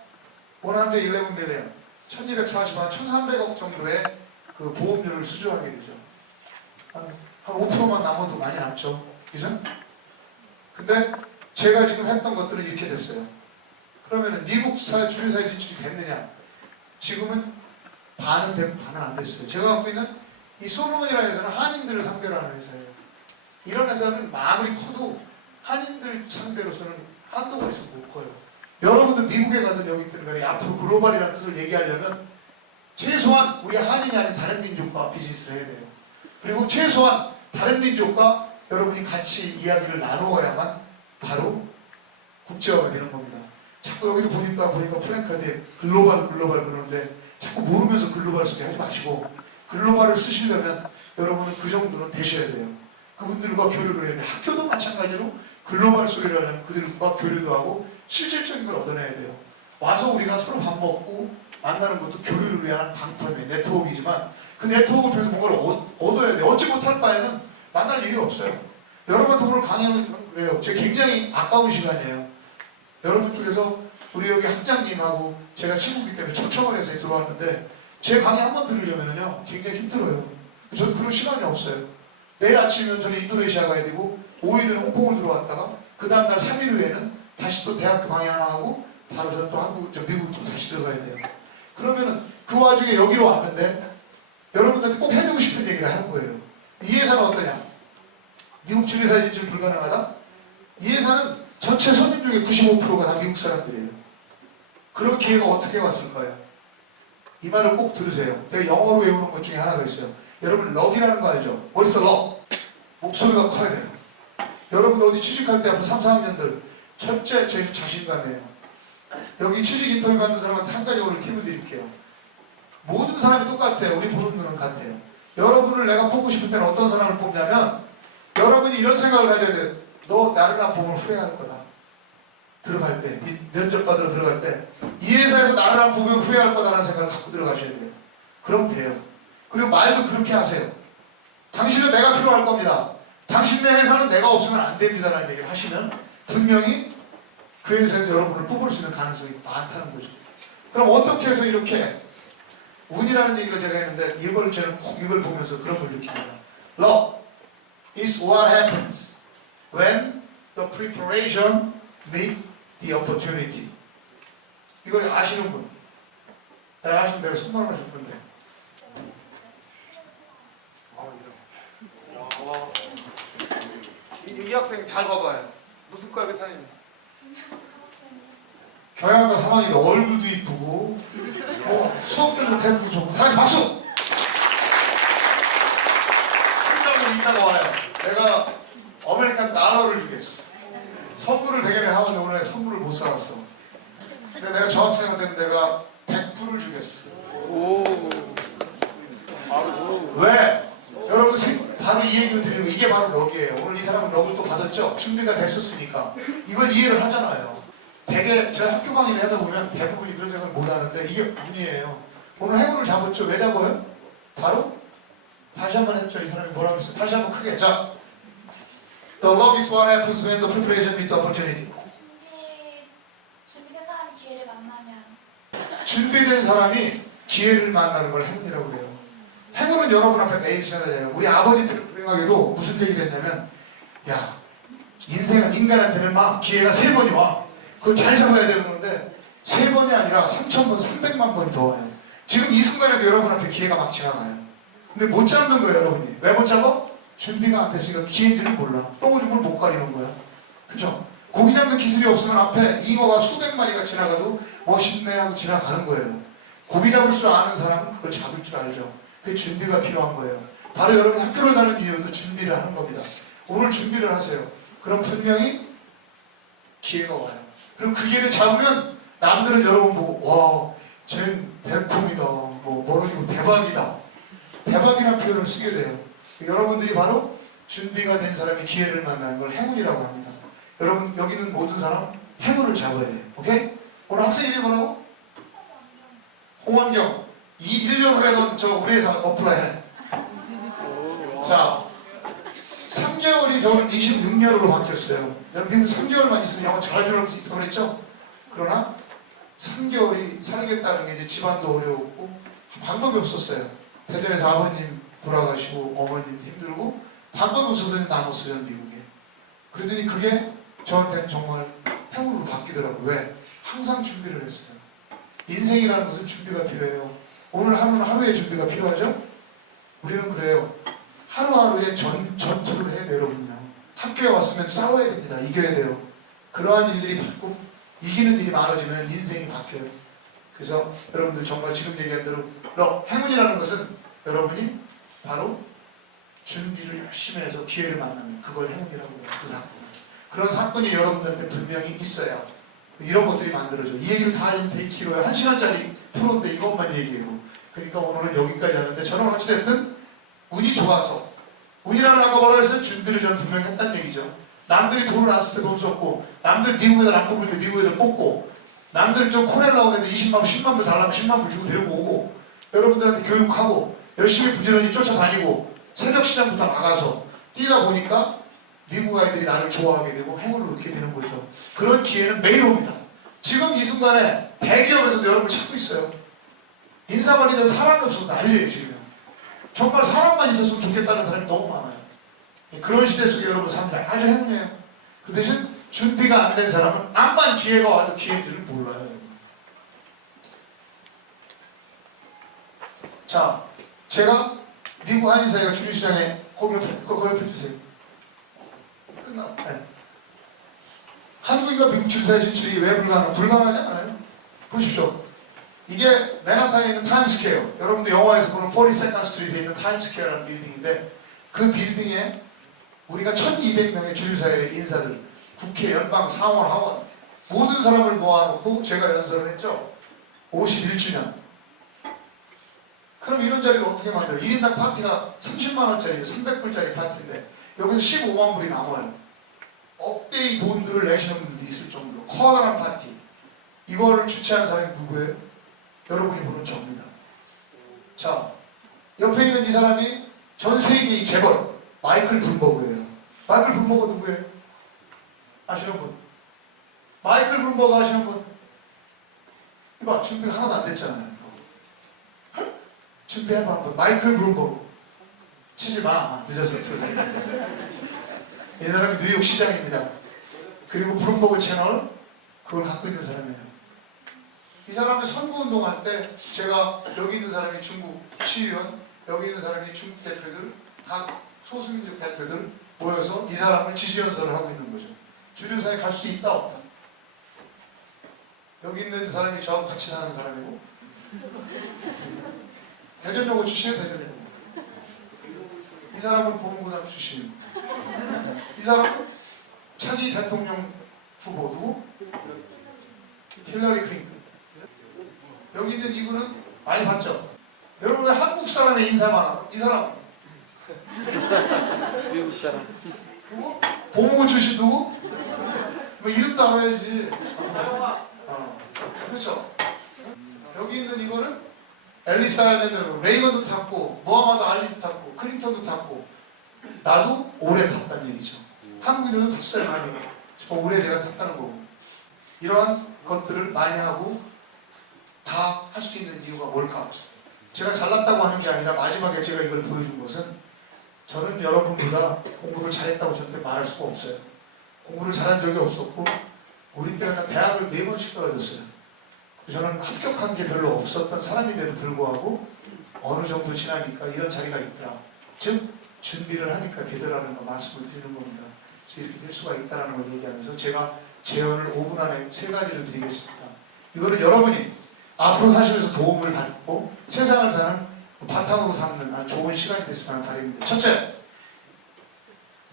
111 밀리언 1240만 1300억 정도의 그 보험료를 수주하게 되죠. 한 5%만 남아도 많이 남죠. 그죠? 근데 제가 지금 했던 것들은 이렇게 됐어요. 그러면 미국 주류사회 진출이 됐느냐? 지금은 반은 되고 반은 안 됐어요. 제가 갖고 있는 이 솔로몬이라는 회사는 한인들을 상대로 하는 회사예요. 이런 회사는 아무리 커도 한인들 상대로서는 한도가 있어 못 커요. 여러분도 미국에 가든 여기 있든 간에 앞으로 글로벌이라는 뜻을 얘기하려면 최소한 우리 한인이 아닌 다른 민족과 비즈니스를 해야 돼요. 그리고 최소한 다른 민족과 여러분이 같이 이야기를 나누어야만 바로 국제화가 되는 겁니다. 자꾸 여기도 보니까 플랜카드에 글로벌 그러는데 자꾸 모르면서 글로벌 소리 하지 마시고 글로벌을 쓰시려면 여러분은 그 정도는 되셔야 돼요. 그분들과 교류를 해야 돼요. 학교도 마찬가지로 글로벌 소리를 하려면 그들과 교류도 하고 실질적인 걸 얻어내야 돼요. 와서 우리가 서로 밥 먹고 만나는 것도 교류를 위한 방법이에요. 네트워크이지만 그 네트워크를 통해서 뭔가를 얻어야 돼요. 얻지 못할 바에는 만날 일이 없어요. 여러분한테 오늘 강의하면서 저는 그래요. 제가 굉장히 아까운 시간이에요. 여러분 쪽에서 우리 여기 학장님하고 제가 친구이기 때문에 초청을 해서 들어왔는데 제 강의 한 번 들으려면요 굉장히 힘들어요. 저는 그런 시간이 없어요. 내일 아침이면 저는 인도네시아 가야 되고 5일은 홍콩을 들어왔다가 그 다음날 3일 후에는 다시 또 대학교 강의 하나 하고 바로 저는 또 미국으로 다시 들어가야 돼요. 그러면은 그 와중에 여기로 왔는데 여러분들한테 꼭 해주고 싶은 얘기를 하는 거예요. 이 회사는 어떠냐? 미국 주류사회 진출 불가능하다? 이 회사는 전체 손님 중에 95%가 다 미국 사람들이에요. 그런 기회가 어떻게 왔을까요? 이 말을 꼭 들으세요. 내가 영어로 외우는 것 중에 하나가 있어요. 여러분 럭이라는 거 알죠? What is 럭? 목소리가 커야 돼요. 여러분 어디 취직할 때 앞으로 3, 4학년들 첫째 제 자신감이에요. 여기 취직 인터뷰 받는 사람한테 한 가지 오늘 팁을 드릴게요. 모든 사람이 똑같아요. 우리 보는 눈은 같아요. 여러분을 내가 뽑고 싶을 때는 어떤 사람을 뽑냐면 여러분이 이런 생각을 가져야 돼요. 너 나를 안 보면 후회할 거다. 들어갈 때, 면접 받으러 들어갈 때 이 회사에서 나를 안 보면 후회할 거다라는 생각을 갖고 들어가셔야 돼요. 그럼 돼요. 그리고 말도 그렇게 하세요. 당신은 내가 필요할 겁니다. 당신네 회사는 내가 없으면 안 됩니다라는 얘기를 하시면 분명히 그 회사에서 여러분을 뽑을 수 있는 가능성이 많다는 거죠. 그럼 어떻게 해서 이렇게 운이라는 얘기를 제가 했는데 저는 꼭 이걸 보면서 그런 걸 느낍니다. Luck is what happens when the preparation meet the opportunity. 이거 아시는 분? 내가 아시면 내가 선물 하나 줄 건데. 이 학생 잘 봐봐요. 무슨 과에 사는지. 경영학과 3학년인데 얼굴도 이쁘고 수업들도 태도도 좋고 다 같이 박수! 팀장님 이따가 와요. 내가 아메리칸 달러를 주겠어. 선물을 대결에 하는데 오늘 선물을 못 사왔어. 근데 내가 저 학생한테는 내가 100불을 주겠어. 왜? 여러분 바로 이 얘기를 드리는 거 이게 바로 럭이에요. 오늘 이 사람은 럭을 또 받았죠? 준비가 됐었으니까 이걸 이해를 하잖아요. 되게 제가 학교 강의를 하다 보면 대부분이 그런 생각을 못 하는데 이게 운이에요. 오늘 행운을 잡았죠? 왜 잡아요? 바로 다시 한번 했죠. 이 사람이 뭐라고 했어요? 다시 한번 크게. 자, The love is what happens when the preparation meets the opportunity. 준비된 사람이 기회를 만나면 준비된 사람이 기회를 만나는 걸 행운이라고 해요. 행운은 여러분 앞에 매일 지나다녀요. 우리 아버지들 불행하게도 무슨 얘기 됐냐면 야 인생은 인간한테는 막 기회가 3번이 와. 그거 잘 잡아야 되는 건데 3번이 아니라 3,000번, 300만 번이 더 와요. 지금 이 순간에도 여러분 앞에 기회가 막 지나가요. 근데 못 잡는 거예요 여러분이. 왜 못 잡아? 준비가 안 됐으니까 기회인지를 몰라. 똥오줌을 못 가리는 거야. 그죠? 고기 잡는 기술이 없으면 앞에 잉어가 수백 마리가 지나가도 멋있네 하고 지나가는 거예요. 고기 잡을 줄 아는 사람은 그걸 잡을 줄 알죠. 그게 준비가 필요한 거예요. 바로 여러분 학교를 다니는 이유도 준비를 하는 겁니다. 오늘 준비를 하세요. 그럼 분명히 기회가 와요. 그리고 그 기회를 잡으면 남들은 여러분 보고 와, 쟤는 대통이다, 뭐라고 대박이다. 대박이라는 표현을 쓰게 돼요. 여러분들이 바로 준비가 된 사람이 기회를 만나는 걸 행운이라고 합니다. 여러분 여기 있는 모든 사람 행운을 잡아야 돼요. 오케이? 오늘 학생 이름이 뭐라고? 홍원경. 이 1년 후에는 저 우리 회사 어플라이 해. 자, 3개월이 저는 26년으로 바뀌었어요. 미국 3개월만 있으면 영어 잘할 수 있다고 그랬죠? 그러나 3개월이 살겠다는 게 이제 집안도 어려웠고 방법이 없었어요. 대전에서 아버님 돌아가시고 어머님 힘들고 방법이 없어서 남았어요, 저는 미국에. 그러더니 그게 저한테는 정말 행운으로 바뀌더라고요. 왜? 항상 준비를 했어요. 인생이라는 것은 준비가 필요해요. 오늘 하루는 하루의 준비가 필요하죠? 우리는 그래요. 하루하루의 전투를 해야 돼요, 여러분요. 학교에 왔으면 싸워야 됩니다. 이겨야 돼요. 그러한 일들이 자꾸 이기는 일이 많아지면 인생이 바뀌어요. 그래서 여러분들 정말 지금 얘기한 대로 행운이라는 것은 여러분이 바로 준비를 열심히 해서 기회를 만나면 그걸 행운이라고 해요. 그 사건. 그런 사건이 여러분들한테 분명히 있어야 이런 것들이 만들어져요. 이 얘기를 다 하면 100kg에 1시간짜리 프로인데 이것만 얘기해요. 그러니까 오늘은 여기까지 하는데 저는 어찌됐든 운이 좋아서 운이라는 아까 뭐라 했어요? 준비를 저는 분명히 했다는 얘기죠. 남들이 돈을 안 쓸 때 돈 썼고 남들 미국 애들 안 뽑을 때 미국 애들 뽑고 남들 좀 코넬 나오는데 20만 불 10만 불 달라면 10만 불 주고 데리고 오고 여러분들한테 교육하고 열심히 부지런히 쫓아다니고 새벽 시장부터 나가서 뛰다 보니까 미국 아이들이 나를 좋아하게 되고 행운을 얻게 되는 거죠. 그런 기회는 매일 옵니다. 지금 이 순간에 대기업에서도 여러분을 찾고 있어요. 인사관리자 사람이 없어서 난리예요 지금. 정말 사람만 있었으면 좋겠다는 사람이 너무 많아요. 그런 시대 속에 여러분 삽니다. 아주 행운이에요. 그 대신 준비가 안 된 사람은 암만 기회가 와도 기회인지를 몰라요. 여러분. 자, 제가 미국 한인사회가 주류시장에 거기 옆에 주세요. 끝나. 네. 한국인과 미국 주류사회 진출이 왜 불가능하지 않아요? 보십시오. 이게 맨하탄에 있는 타임스퀘어. 여러분도 영화에서 보는 42nd 스트리트에 있는 타임스퀘어라는 빌딩인데 그 빌딩에 우리가 1200명의 주류사회 인사들, 국회, 연방, 상원, 하원 모든 사람을 모아놓고 제가 연설을 했죠. 51주년. 그럼 이런 자리를 어떻게 만들어요? 1인당 파티가 30만원짜리, 300불짜리 파티인데 여기서 15만 불이 남아요. 억대의 돈들을 내시는 분들도 있을 정도로 커다란 파티. 이걸 주최한 사람이 누구예요? 여러분이 보는 저입니다. 자, 옆에 있는 이 사람이 전 세계의 재벌 마이클 블룸버그예요. 마이클 블룸버그 누구예요? 아시는 분? 마이클 블룸버그 아시는 분? 이봐, 준비가 하나도 안 됐잖아요. 준비해봐 한번. 마이클 블룸버그 치지 마. 늦었어. 이 사람이 뉴욕 시장입니다. 그리고 블룸버그 채널 그걸 갖고 있는 사람이에요. 이 사람이 선거운동할 때 제가 여기 있는 사람이 중국 시의원, 여기 있는 사람이 중국 대표들, 각 소수민족 대표들 모여서 이 사람을 지지연설을 하고 있는 거죠. 주류사에 갈 수 있다 없다. 여기 있는 사람이 저하고 같이 사는 사람이고 대전여고 출신이에요. 대전여고. 이 사람은 보문고등학교 출신이고 이 사람은 차기 대통령 후보 누구? 힐러리 클린턴. 여기 있는 이분은 많이 봤죠? 여러분 왜 한국 사람의 인사만 하고 이 사람 미국 사람. 누구? 보문고 출신 누구? 뭐 이름도 알아야지. 그렇죠? 여기 있는 이거는 앨리스 아일랜드라고 레이건도 탔고 모하마드 알리도 탔고 클린턴도 탔고 나도 오래 탔다는 얘기죠. 한국인들도 탔어요 많이. 오래 내가 탔다는 거고. 이러한 것들을 많이 하고 다 할 수 있는 이유가 뭘까? 제가 잘났다고 하는 게 아니라 마지막에 제가 이걸 보여준 것은 저는 여러분보다 공부를 잘했다고 절대 말할 수가 없어요. 공부를 잘한 적이 없었고 우리 때는 대학을 4번씩 떨어졌어요. 저는 합격한 게 별로 없었던 사람인데도 불구하고 어느 정도 지나니까 이런 자리가 있더라. 즉 준비를 하니까 되더라는 거 말씀을 드리는 겁니다. 이렇게 될 수가 있다는 걸 얘기하면서 제가 제언을 5분 안에 3가지를 드리겠습니다. 이거는 여러분이 앞으로 사시면서 도움을 받고 세상을 사는 바탕으로 삼는 아주 좋은 시간이 됐으면 하는 바람입니다. 첫째,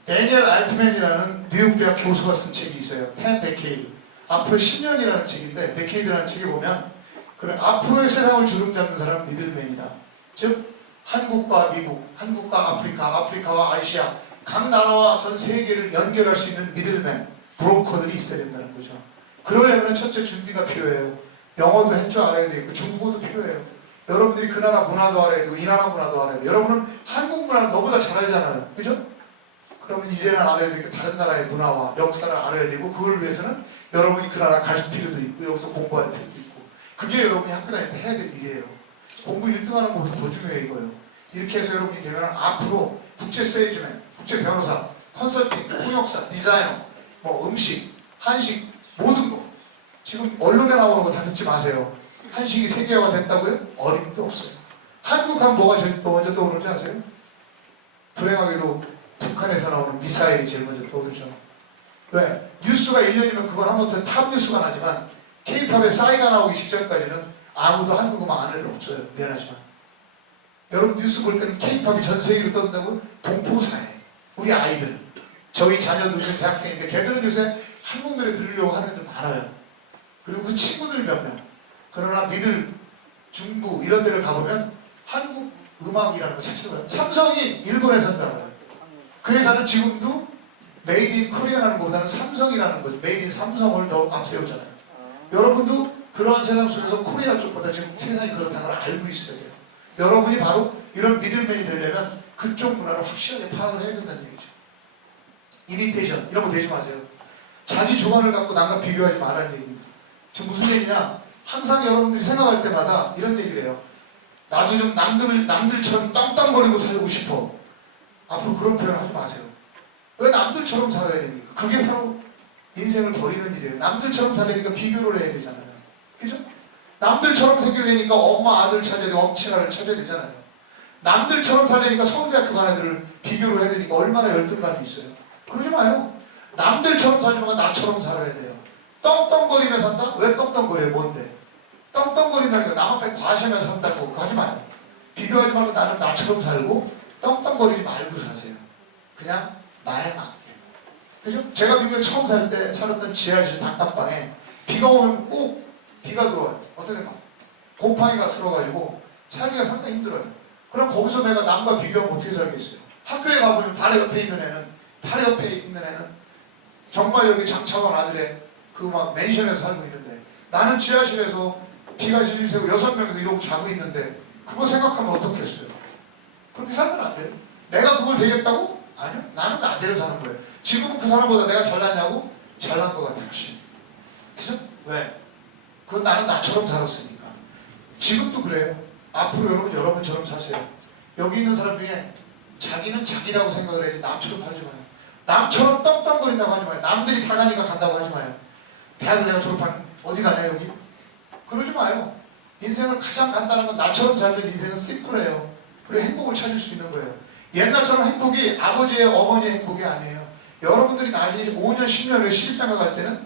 데니엘 알트맨이라는 뉴욕 대학 교수가 쓴 책이 있어요. 10 Decade. 앞으로 10년이라는 책인데 데케이드라는 책에 보면 그런 앞으로의 세상을 주름잡는 사람은 미들맨이다. 즉 한국과 미국, 한국과 아프리카, 아프리카와 아시아 각 나라와 전 세계를 연결할 수 있는 미들맨, 브로커들이 있어야 된다는 거죠. 그러려면 첫째 준비가 필요해요. 영어도 할 줄 알아야 되고 중국어도 필요해요. 여러분들이 그 나라 문화도 알아야 되고 이 나라 문화도 알아야 돼요. 여러분은 한국 문화를 너보다 잘 알잖아요. 그죠? 그러면 이제는 알아야 되니까 다른 나라의 문화와 역사를 알아야 되고 그걸 위해서는 여러분이 그 나라 갈 필요도 있고 여기서 공부할 필요도 있고 그게 여러분이 학교 다닐 때 해야 될 일이에요. 공부 1등하는 것보다 더 중요해 이거예요. 이렇게 해서 여러분이 되면 앞으로 국제 세일즈맨, 국제 변호사, 컨설팅, 통역사, 디자이너, 뭐 음식, 한식 모든 거 지금 언론에 나오는 거 다 듣지 마세요. 한식이 세계화가 됐다고요? 어림도 없어요. 한국 하면 뭐가 제일 먼저 떠오르는지 아세요? 불행하게도 북한에서 나오는 미사일이 제일 먼저 떠오르죠. 왜? 뉴스가 1년이면 그건 한 번 더 탑 뉴스가 나지만 K-팝의 싸이가 나오기 직전까지는 아무도 한국 음악 아는 애들 없어요. 미안하지만. 여러분 뉴스 볼 때는 K-팝이 전 세계로 떴다고 동포사회, 우리 아이들, 저희 자녀들은 대학생인데 걔들은 요새 한국 노래 들으려고 하는 애들 많아요. 그리고 그 친구들 몇 명. 그러나 미들, 중부 이런 데를 가보면 한국 음악이라는 거 자체가 뭐예요? 삼성이 일본에서 한다고요. 그 회사는 지금도 메이드 인 코리아라는 것보다는 삼성이라는 거죠. 메이드 인 삼성을 더 앞세우잖아요. 여러분도 그런 세상 속에서 코리아 쪽보다 지금 세상이 그렇다는 걸 알고 있어야 돼요. 여러분이 바로 이런 미들맨이 되려면 그쪽 문화를 확실하게 파악을 해야 된다는 얘기죠. 이미테이션 이런 거 되지 마세요. 자기 주관을 갖고 남과 비교하지 말라는 얘기입니다. 지금 무슨 얘기냐? 항상 여러분들이 생각할 때마다 이런 얘기를 해요. 나도 좀 남들처럼 땅땅거리고 살고 싶어. 앞으로 그런 표현 하지 마세요. 왜 남들처럼 살아야 됩니까? 그게 바로 인생을 버리는 일이에요. 남들처럼 살려니까 비교를 해야 되잖아요. 그죠? 남들처럼 생기려니까 엄마 아들 찾아야 되고 엄친아를 찾아야 되잖아요. 남들처럼 살려니까 서울대학교 간 애들을 비교를 해야 되니까 얼마나 열등감이 있어요. 그러지 마요. 남들처럼 살려면 나처럼 살아야 돼요. 떵떵거리며 산다? 왜 떵떵거려요? 뭔데? 떵떵거린다는 거 남 앞에 과시하면서 산다고 그거 하지 마요. 비교하지 말고 나는 나처럼 살고 떵떵거리지 말고 사세요. 그냥 나에 맞게. 그죠? 제가 미국에 처음 살 때 살았던 지하실 단칸방에 비가 오면 꼭 비가 들어와요. 어떤 데가 곰팡이가 쓸어가지고 살기가 상당히 힘들어요. 그럼 거기서 내가 남과 비교하면 어떻게 살겠어요? 학교에 가보면 바로 옆에 있는 애는 바로 옆에 있는 애는 정말 여기 장차관 아들의 그 막 맨션에서 살고 있는데 나는 지하실에서 비가 질질 새고 6명이서 이러고 자고 있는데 그거 생각하면 어떻겠어요? 그렇게 살면 안 돼요. 내가 그걸 되겠다고? 아니요. 나는 나대로 사는 거예요. 지금은 그 사람보다 내가 잘났냐고? 잘난 것 같아요. 그죠? 왜? 그건 나는 나처럼 살았으니까. 지금도 그래요. 앞으로 여러분 여러분처럼 사세요. 여기 있는 사람 중에 자기는 자기라고 생각을 해야지 남처럼 살지 마요. 남처럼 떵떵거린다고 하지 마요. 남들이 다 가니까 간다고 하지 마요. 대학을 내가 졸업한 어디 가냐 여기? 그러지 마요. 인생을 가장 간단한 건 나처럼 살면 인생은 심플해요. 그리고 행복을 찾을 수 있는 거예요. 옛날처럼 행복이 아버지의 어머니의 행복이 아니에요. 여러분들이 나중에 5년, 10년 후에 시집장가 갈 때는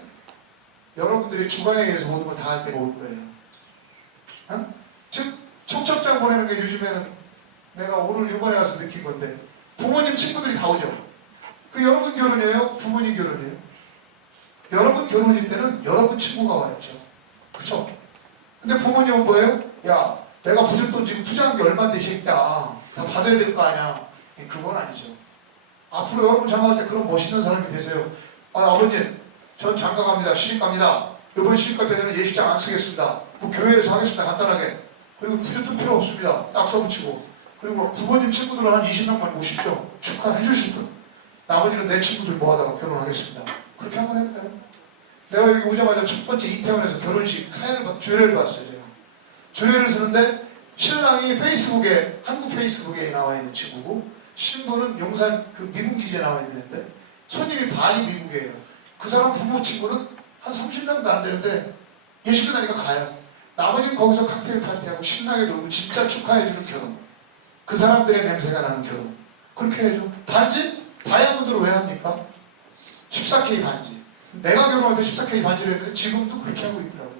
여러분들이 주관에 의해서 모든 걸 다 할 때가 올 거예요. 어? 즉 청첩장 보내는 게 요즘에는 내가 오늘 이번에 가서 느낀 건데 부모님 친구들이 다 오죠. 그 여러분 결혼이에요? 부모님 결혼이에요? 여러분 결혼일 때는 여러분 친구가 와야죠. 그쵸? 근데 부모님은 뭐예요? 야 내가 부잣돈 지금 투자한 게 얼마인데 이 새끼야 다 받아야 될 거 아니야. 그건 아니죠. 앞으로 여러분 장가갈 때 그런 멋있는 사람이 되세요. 아버님 전 장가 갑니다. 시집 갑니다. 이번 시집 갈 때는 예식장 안 쓰겠습니다. 뭐 교회에서 하겠습니다. 간단하게. 그리고 부잣돈 필요 없습니다. 딱 써붙이고. 그리고 부모님 친구들은 한 20명만 모십시오. 축하해 주실 분. 나머지는 내 친구들 모아다가 결혼하겠습니다. 그렇게 한번 해볼까요? 내가 여기 오자마자 첫 번째 이태원에서 결혼식 주례를 봤어요. 제가. 주례를 쓰는데 신랑이 페이스북에 한국 페이스북에 나와 있는 친구고 신부는 용산 그 미국 기지에 나와 있는데 손님이 반이 미국이에요. 그 사람 부모 친구는 한 30명도 안 되는데 예식 끝나니까 가요. 나머지는 거기서 칵테일 파티하고 신나게 놀고 진짜 축하해주는 결혼. 그 사람들의 냄새가 나는 결혼. 그렇게 해야죠. 단지 다이아몬드로 왜 합니까? 14K 반지. 내가 결혼할 때 14K 반지를 했는데 지금도 그렇게 하고 있더라고요.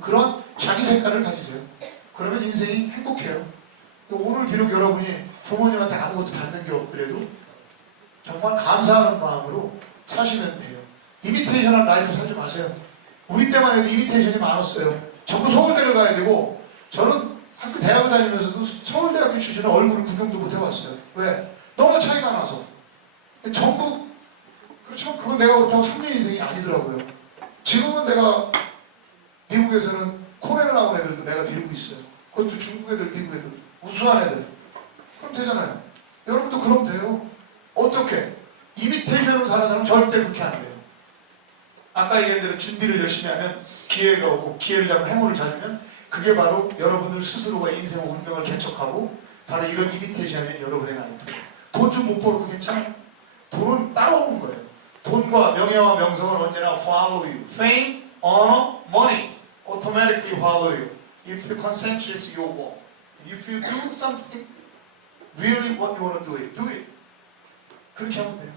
그런 자기 색깔을 가지세요. 그러면 인생이 행복해요. 오늘 비록 여러분이 부모님한테 아무것도 받는 게 없더라도 정말 감사하는 마음으로 사시면 돼요. 이미테이션한 라이프 살지 마세요. 우리 때만 해도 이미테이션이 많았어요. 전부 서울대를 가야 되고, 저는 학교 대학을 다니면서도 서울대학교 출신은 얼굴을 구경도 못 해봤어요. 왜? 너무 차이가 나서. 전부, 그렇지만 그건 내가 그렇다고 3년 인생이 아니더라고요. 지금은 내가 미국에서는 코넬 나온 애들도 내가 데리고 있어요. 그것도 중국 애들, 미국 애들, 우수한 애들. 그럼 되잖아요. 여러분도 그럼 돼요. 어떻게? 이미테이션으로 사는 사람은 절대 그렇게 안 돼요. 아까 얘기한 대로 준비를 열심히 하면 기회가 오고, 기회를 잡고 행운을 찾으면 그게 바로 여러분들 스스로가 인생의 운명을 개척하고, 바로 이런 이미테이션이 여러분의 라이프예요. 돈 좀 못 벌어도 괜찮아요. 돈은 따라오는 거예요. 돈과 명예와 명성은 언제나 follow you. Fame, honor, money automatically follow you. If you concentrate your work. If you do something really what you want to do it, do it. 그렇게 하면 돼요.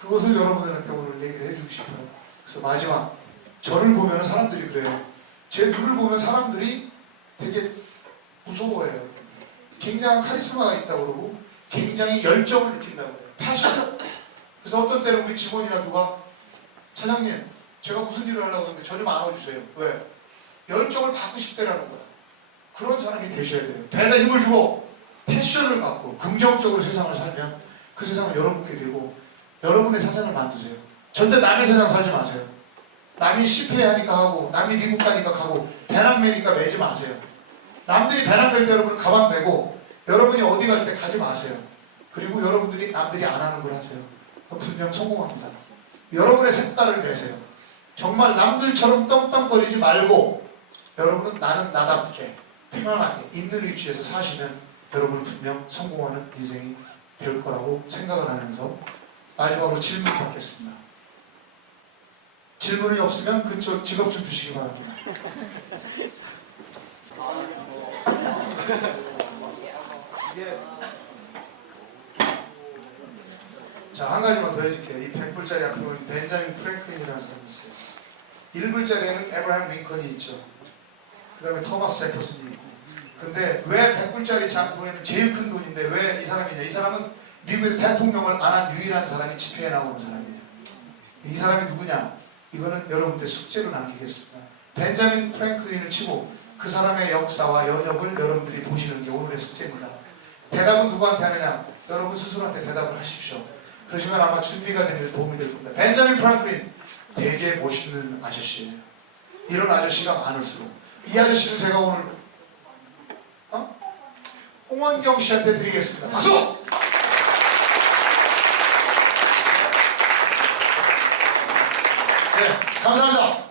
그것을 여러분들한테 오늘 얘기를 해주고 싶어요. 그래서 마지막, 저를 보면 사람들이 그래요. 제 눈을 보면 사람들이 되게 무서워해요. 굉장한 카리스마가 있다고 그러고 굉장히 열정을 느낀다고 해요. 패션. 그래서 어떤 때는 우리 직원이나 누가 사장님 제가 무슨 일을 하려고 하는데 저 좀 안아주세요. 왜? 열정을 받고 싶다라는 거야. 그런 사람이 되셔야 돼요. 배에다 힘을 주고 패션을 갖고 긍정적으로 세상을 살면 그 세상은 여러분께 되고 여러분의 세상을 만드세요. 절대 남의 세상 살지 마세요. 남이 실패하니까 하고 남이 미국 가니까 가고 배낭 매니까 매지 마세요. 남들이 배낭 멜 때 여러분 가방 메고 여러분이 어디 갈 때 가지 마세요. 그리고 여러분들이 남들이 안 하는 걸 하세요. 분명 성공합니다. 여러분의 색깔을 내세요. 정말 남들처럼 떵떵거리지 말고 여러분은 나는 나답게 편안하게 있는 위치에서 사시면 여러분은 분명 성공하는 인생이 될 거라고 생각을 하면서 마지막으로 질문 받겠습니다. 질문이 없으면 그쪽 직업 좀 주시기 바랍니다. 자, 한 가지만 더 해줄게요. 이 100불짜리 앞에 보면 벤자민 프랭클린이라는 사람이 있어요. 1불짜리에는 에브라임 링컨이 있죠. 그 다음에 토마스 제퍼슨이 있고. 근데 왜 100불짜리 장본에는 제일 큰 돈인데 왜 이 사람이냐? 이 사람은 미국에서 대통령을 안 한 유일한 사람이 집회에 나오는 사람이에요. 이 사람이 누구냐? 이거는 여러분들 숙제로 남기겠습니다. 벤자민 프랭클린을 치고 그 사람의 역사와 연역을 여러분들이 보시는 게 오늘의 숙제입니다. 대답은 누구한테 하느냐? 여러분 스스로한테 대답을 하십시오. 그러시면 아마 준비가 되는 데 도움이 될 겁니다. 벤자민 프랭클린 되게 멋있는 아저씨예요. 이런 아저씨가 많을수록 이 아저씨를 제가 오늘 홍원경 씨한테 드리겠습니다. 박수! 네, 감사합니다.